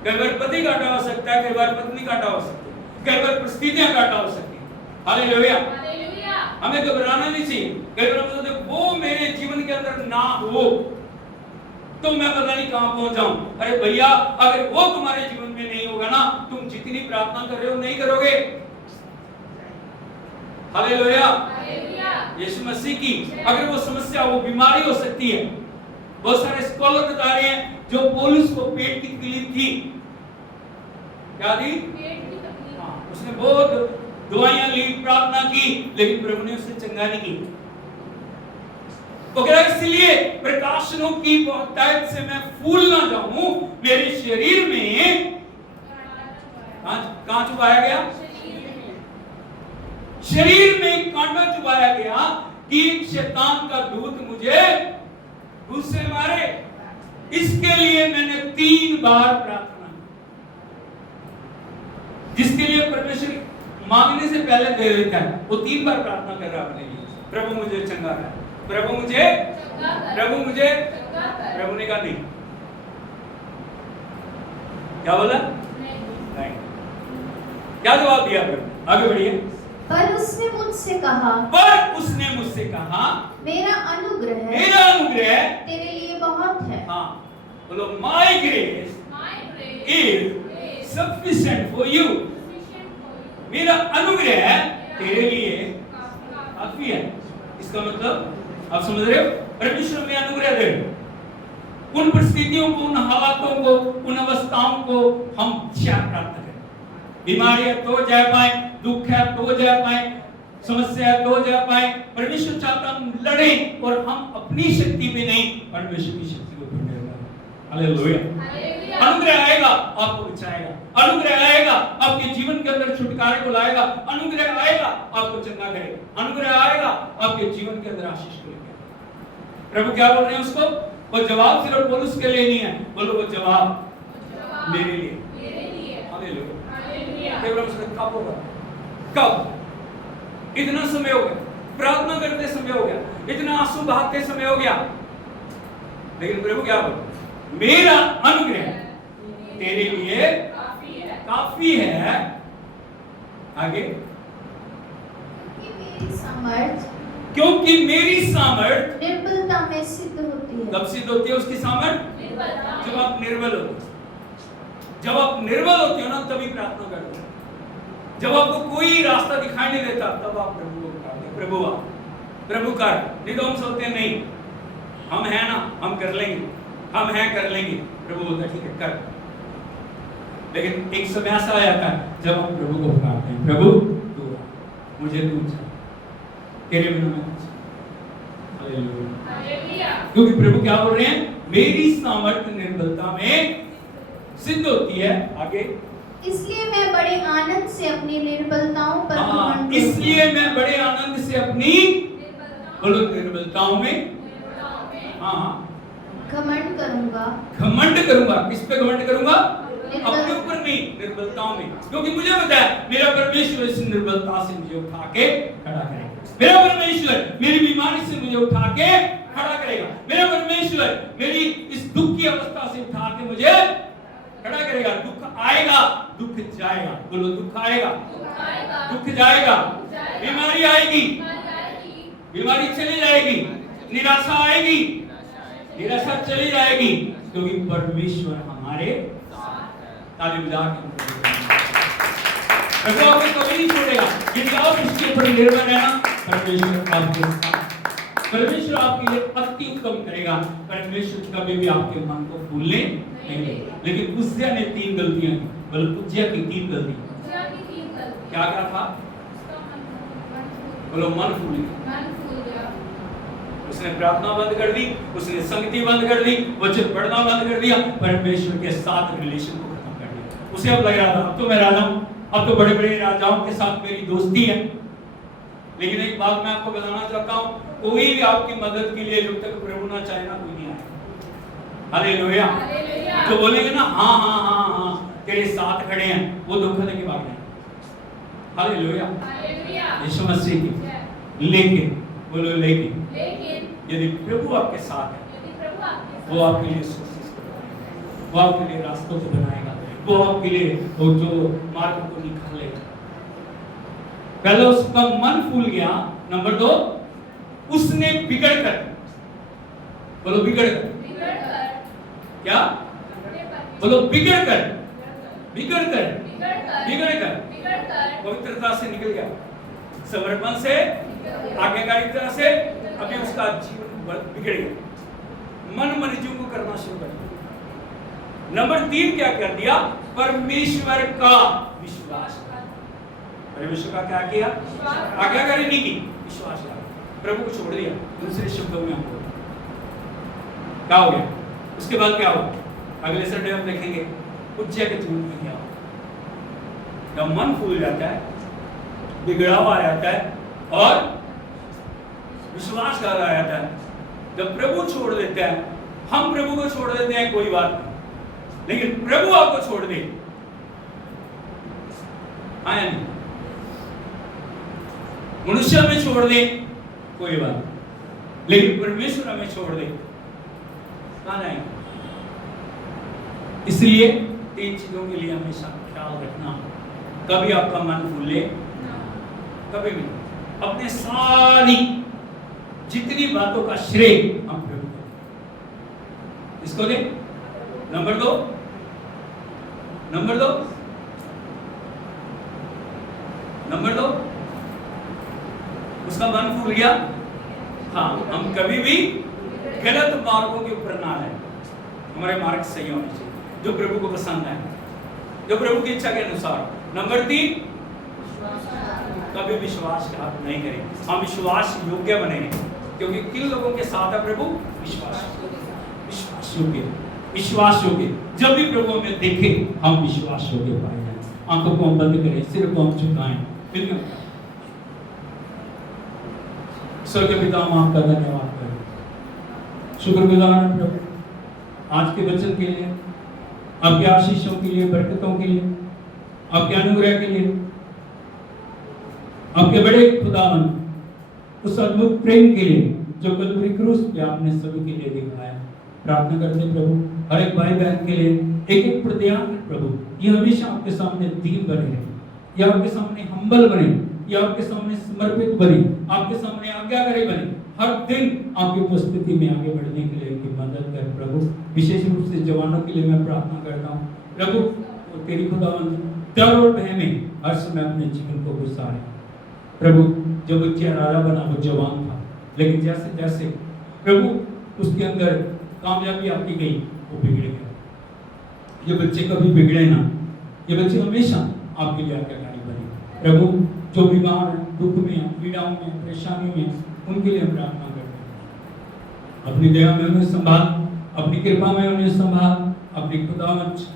कई बार पति कांटा हो सकता है, कई बार पत्नी कांटा हो सकती है, कई बार परिस्थितियां कांटा हो सकती है। हालेलुया। हमें घबराना नहीं चाहिए। कई बार हम सोचते हैं वो मेरे जीवन के अंदर ना हो तो मैं पता नहीं कहां पहुंच जाऊं। अरे भैया, अगर वो तुम्हारे जीवन में नहीं होगा ना, तुम जितनी प्रार्थना कर रहे हो नहीं करोगे। हालेलुया। यीशु मसीह की। अगर वो समस्या, वो बीमारी हो सकती है। बहुत सारे स्कॉलर बता रहे हैं जो पौलुस को पेट की तकलीफ थी, क्या थी? उसने बहुत दुआएं ली, प्रार्थना की, लेकिन प्रभु ने उसे चंगा नहीं की। तो क्या इसलिए प्रकाशनों की बहुतायत से मैं फूल ना जाऊं, मेरे शरीर में कहां चुभाया गया? शरीर में कांटा चुभाया गया कि शैतान का दूत मुझे उससे मारे। इसके लिए मैंने 3 बार प्रार्थना की, जिसके लिए परमेश्वर मांगने से पहले दे देता है। वो 3 बार प्रार्थना कर रहा अपने लिए, प्रभु मुझे चंगा कर, प्रभु मुझे, प्रभु ने कहा नहीं। क्या बोला? नहीं। क्या जवाब दिया प्रभु? आगे बढ़िए। पर उसने मुझसे कहा, मेरा अनुग्रह तेरे लिए बहुत है। हाँ बोलो, my grace is sufficient for you. मेरा अनुग्रह तेरे लिए काफी है। इसका मतलब आप समझ रहे हो, परमेश्वर में अनुग्रह दे रहे हो। उन परिस्थितियों को, उन हालातों को, उन अवस्थाओं को हम क्या प्राप्त करें। बीमारियां तो जा पाए, दुख है तो जा पाए, समस्या है तो जा पाए। परमेश्वर चाहता हम लड़े और हम अपनी शक्ति में नहीं, परमेश्वर की शक्ति को ढूंढे। हालेलुया। अनुग्रह आएगा, आपको बचाएगा। अनुग्रह आएगा, आपके जीवन के अंदर छुटकारे को लाएगा। अनुग्रह आएगा, आपको चंगा करेगा। अनुग्रह आएगा, आपके जीवन के अंदर आशीष को लेकर। प्रभु क्या बोल रहे हैं उसको? वो जवाब सिर्फ पौलुस के लिए नहीं है, बोलो वो जवाब मेरे लिए। हालेलुया। प्रभु उसने कब होगा? कब? इतना समय हो गया, प्रार्थना करते समय हो गया, इतना आंसू बहाते समय हो गया, लेकिन प्रभु क्या बोल? मेरा अनुग्रह तेरे लिए काफी है। आगे, क्योंकि मेरी सामर्थ निर्बलता में सिद्ध होती है। कब सिद्ध होती है उसकी सामर्थ? जब आप निर्बल होते हो। जब आप निर्बल होते हो ना, तभी प्रार्थना करते हो। जब आपको कोई रास्ता दिखाई नहीं देता, तब आप प्रभु को पुकारते हैं, प्रभु आप, प्रभु कर। नहीं तो हम सोचते हैं नहीं, हम हैं ना, हम कर लेंगे, हम हैं कर लेंगे। प्रभु बोलता है ठीक है कर। लेकिन एक समय ऐसा आ जाता है जब हम प्रभु को पुकारते हैं, प्रभु तू मुझे तू चाहिए, तेरे बिना मैं कुछ नहीं। हालेलुया। क्योंकि प्रभु क्या बोल रहे हैं? मेरी सामर्थ निर्बलता में सिद्ध होती है। आगे, इसलिए मैं बड़े आनंद से अपनी निर्बलताओं पर घमंड इसलिए मैं बड़े आनंद से अपनी निर्बलताओं में घमंड करूंगा। घमंड करूंगा। किस पे घमंड करूंगा? अपने ऊपर नहीं, निर्बलताओं में। क्योंकि मुझे पता है मेरा परमेश्वर इस निर्बलता से मुझे उठा के खड़ा करेगा। मेरा परमेश्वर मेरी बीमारी से मुझे उठा के खड़ा करेगा। मेरा परमेश्वर मेरी इस दुख की अवस्था से उठा के मुझे खड़ा करेगा। दुख आएगा, दुख जाएगा। बोलो दुख आएगा, दुख जाएगा। बीमारी आएगी, बीमारी चली जाएगी। निराशा आएगी, निराशा चली जाएगी, क्योंकि परमेश्वर हमारे ताली बजा के प्रभु आपको कभी नहीं छोड़ेगा। यदि आप इसके ऊपर निर्भर रहना, परमेश्वर आपके साथ, परमेश्वर आपके लिए अति उत्तम करेगा। परमेश्वर कभी भी आपके मन को भूलने नहीं देगा। लेकिन उज्जिया ने 3 गलतियां की। बोलो उज्जिया की 3 गलती। क्या क्या था? बोलो मन फूल गया। उसने प्रार्थना बंद कर दी, उसने संगति बंद कर दी, वचन पढ़ना बंद कर दिया, परमेश्वर के साथ रिलेशन को खत्म कर दिया। उसे अब लग रहा था अब तो मैं राजा हूं, अब तो बड़े बड़े राजाओं के साथ मेरी दोस्ती है। लेकिन एक बात मैं आपको बताना चाहता हूं, कोई भी आपकी मदद के लिए जब तक प्रभु ना चाहे ना, कोई नहीं आएगा। हालेलुया। जो बोलेंगे ना हाँ हाँ हाँ हाँ तेरे साथ खड़े हैं, वो धोखा देके भाग जाएंगे। हालेलुया। यीशु मसीह की। लेकिन बोलो लेकिन यदि प्रभु आपके साथ है, वो आपके लिए कोशिश करेगा, वो आपके लिए रास्तों को बनाएगा, वो आपके लिए वो जो मार्ग को निकालेगा। पहले उसका मन फूल गया। नंबर 2, उसने बिगड़ कर, बोलो बिगड़ कर, क्या बोलो बिगड़ कर, बिगड़ कर, बिगड़ कर पवित्रता से निकल गया, समर्पण से, आज्ञाकारिता से। अभी उसका जीवन बिगड़ गया, मन मर्जियों को करना शुरू कर दिया। नंबर 3 क्या कर दिया? परमेश्वर का विश्वास। परमेश्वर का क्या किया? आज्ञाकारी नहीं की, विश्वास किया, प्रभु को छोड़ दिया। दूसरे शब्दों में हमको क्या हो गया? उसके बाद क्या हुआ? अगले संडे हम देखेंगे उज्जिया के जीवन में क्या हुआ। जब मन फूल जाता है, बिगड़ाव आ जाता है और विश्वासघात आ जाता है, जब प्रभु छोड़ देता है, हम प्रभु को छोड़ देते हैं कोई बात नहीं, लेकिन प्रभु आपको छोड़ दे, आया नहीं, मनुष्य हमें छोड़ दे कोई बात, लेकिन परमेश्वर हमें छोड़ दे कहां जाएंगे? इसलिए 3 चीजों के लिए हमेशा ख्याल रखना, कभी आपका मन फूले, कभी भी अपने सारी जितनी बातों का श्रेय हम प्रभु को दें। इसको दे। नंबर दो, उसका मन फूल गया। हाँ, हम कभी भी गलत मार्गों के ऊपर ना आए, हमारे मार्ग सही होने चाहिए, जो प्रभु को पसंद है, जो प्रभु की इच्छा के अनुसार। नंबर 3, कभी विश्वासघात नहीं करें, हम विश्वास योग्य बने, क्योंकि किन लोगों के साथ है प्रभु? विश्वास योग्य। जब भी प्रभु हमें देखे हम विश्वास योग्य पाए जाए। आंखों को हम बंद करें, सिर को हम झुकाएं, बिल्कुल। स्वर्गीय पिता, हम आपका धन्यवाद करें, शुक्रगुजार हैं प्रभु आज के वचन के लिए, आपके आशीषों के लिए, बरकतों के लिए, आपके अनुग्रह के लिए, आपके बड़े खुदावन उस अद्भुत प्रेम के लिए जो कलवरी क्रूस पे आपने सभी के लिए दिखाया। प्रार्थना करते प्रभु हर एक भाई बहन के लिए एक एक प्रत्यान प्रभु, ये हमेशा आपके सामने दीन बने रहे, ये आपके सामने हम्बल बने, ये आपके सामने समर्पित बने, आपके सामने आज्ञाकारी बने, हर दिन आपकी उपस्थिति में आगे बढ़ने के लिए इनकी मदद कर प्रभु। विशेष रूप से जवानों के लिए मैं प्रार्थना करता हूँ प्रभु, तेरी खुदावन डर और भय में हर समय अपने जीवन को गुजारे प्रभु। जब बच्चा राजा बना वो जवान था, लेकिन जैसे जैसे प्रभु उसके अंदर कामयाबी आपकी गई वो बिगड़ गया। ये बच्चे कभी बिगड़े ना, ये बच्चे हमेशा आपके लिए आज्ञाकारी बने प्रभु। जो बीमार हैं, दुख में, पीड़ाओं में, परेशानी में, उनके लिए हम प्रार्थना करते हैं। अपनी दया में उन्हें संभाल, अपनी कृपा में उन्हें संभाल, अपनी खुदावंश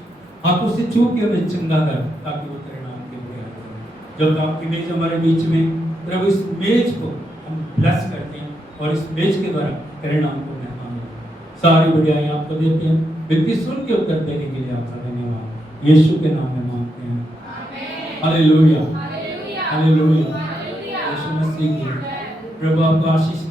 हाथों से छू के हमें चंगा कर, ताकि वो तेरे नाम के लिए आए। जब आपकी मेज हमारे बीच में प्रभु, इस मेज को हम ब्लेस करते हैं और इस मेज के द्वारा तेरे नाम को मेहमान सारी बढ़ियाई आपको देते हैं। विनती सुन के उत्तर देने के लिए आपका धन्यवाद, यीशु के नाम में मांगते हैं। Hallelujah, hallelujah. यीशु मसीह की प्रभु आपको आशीष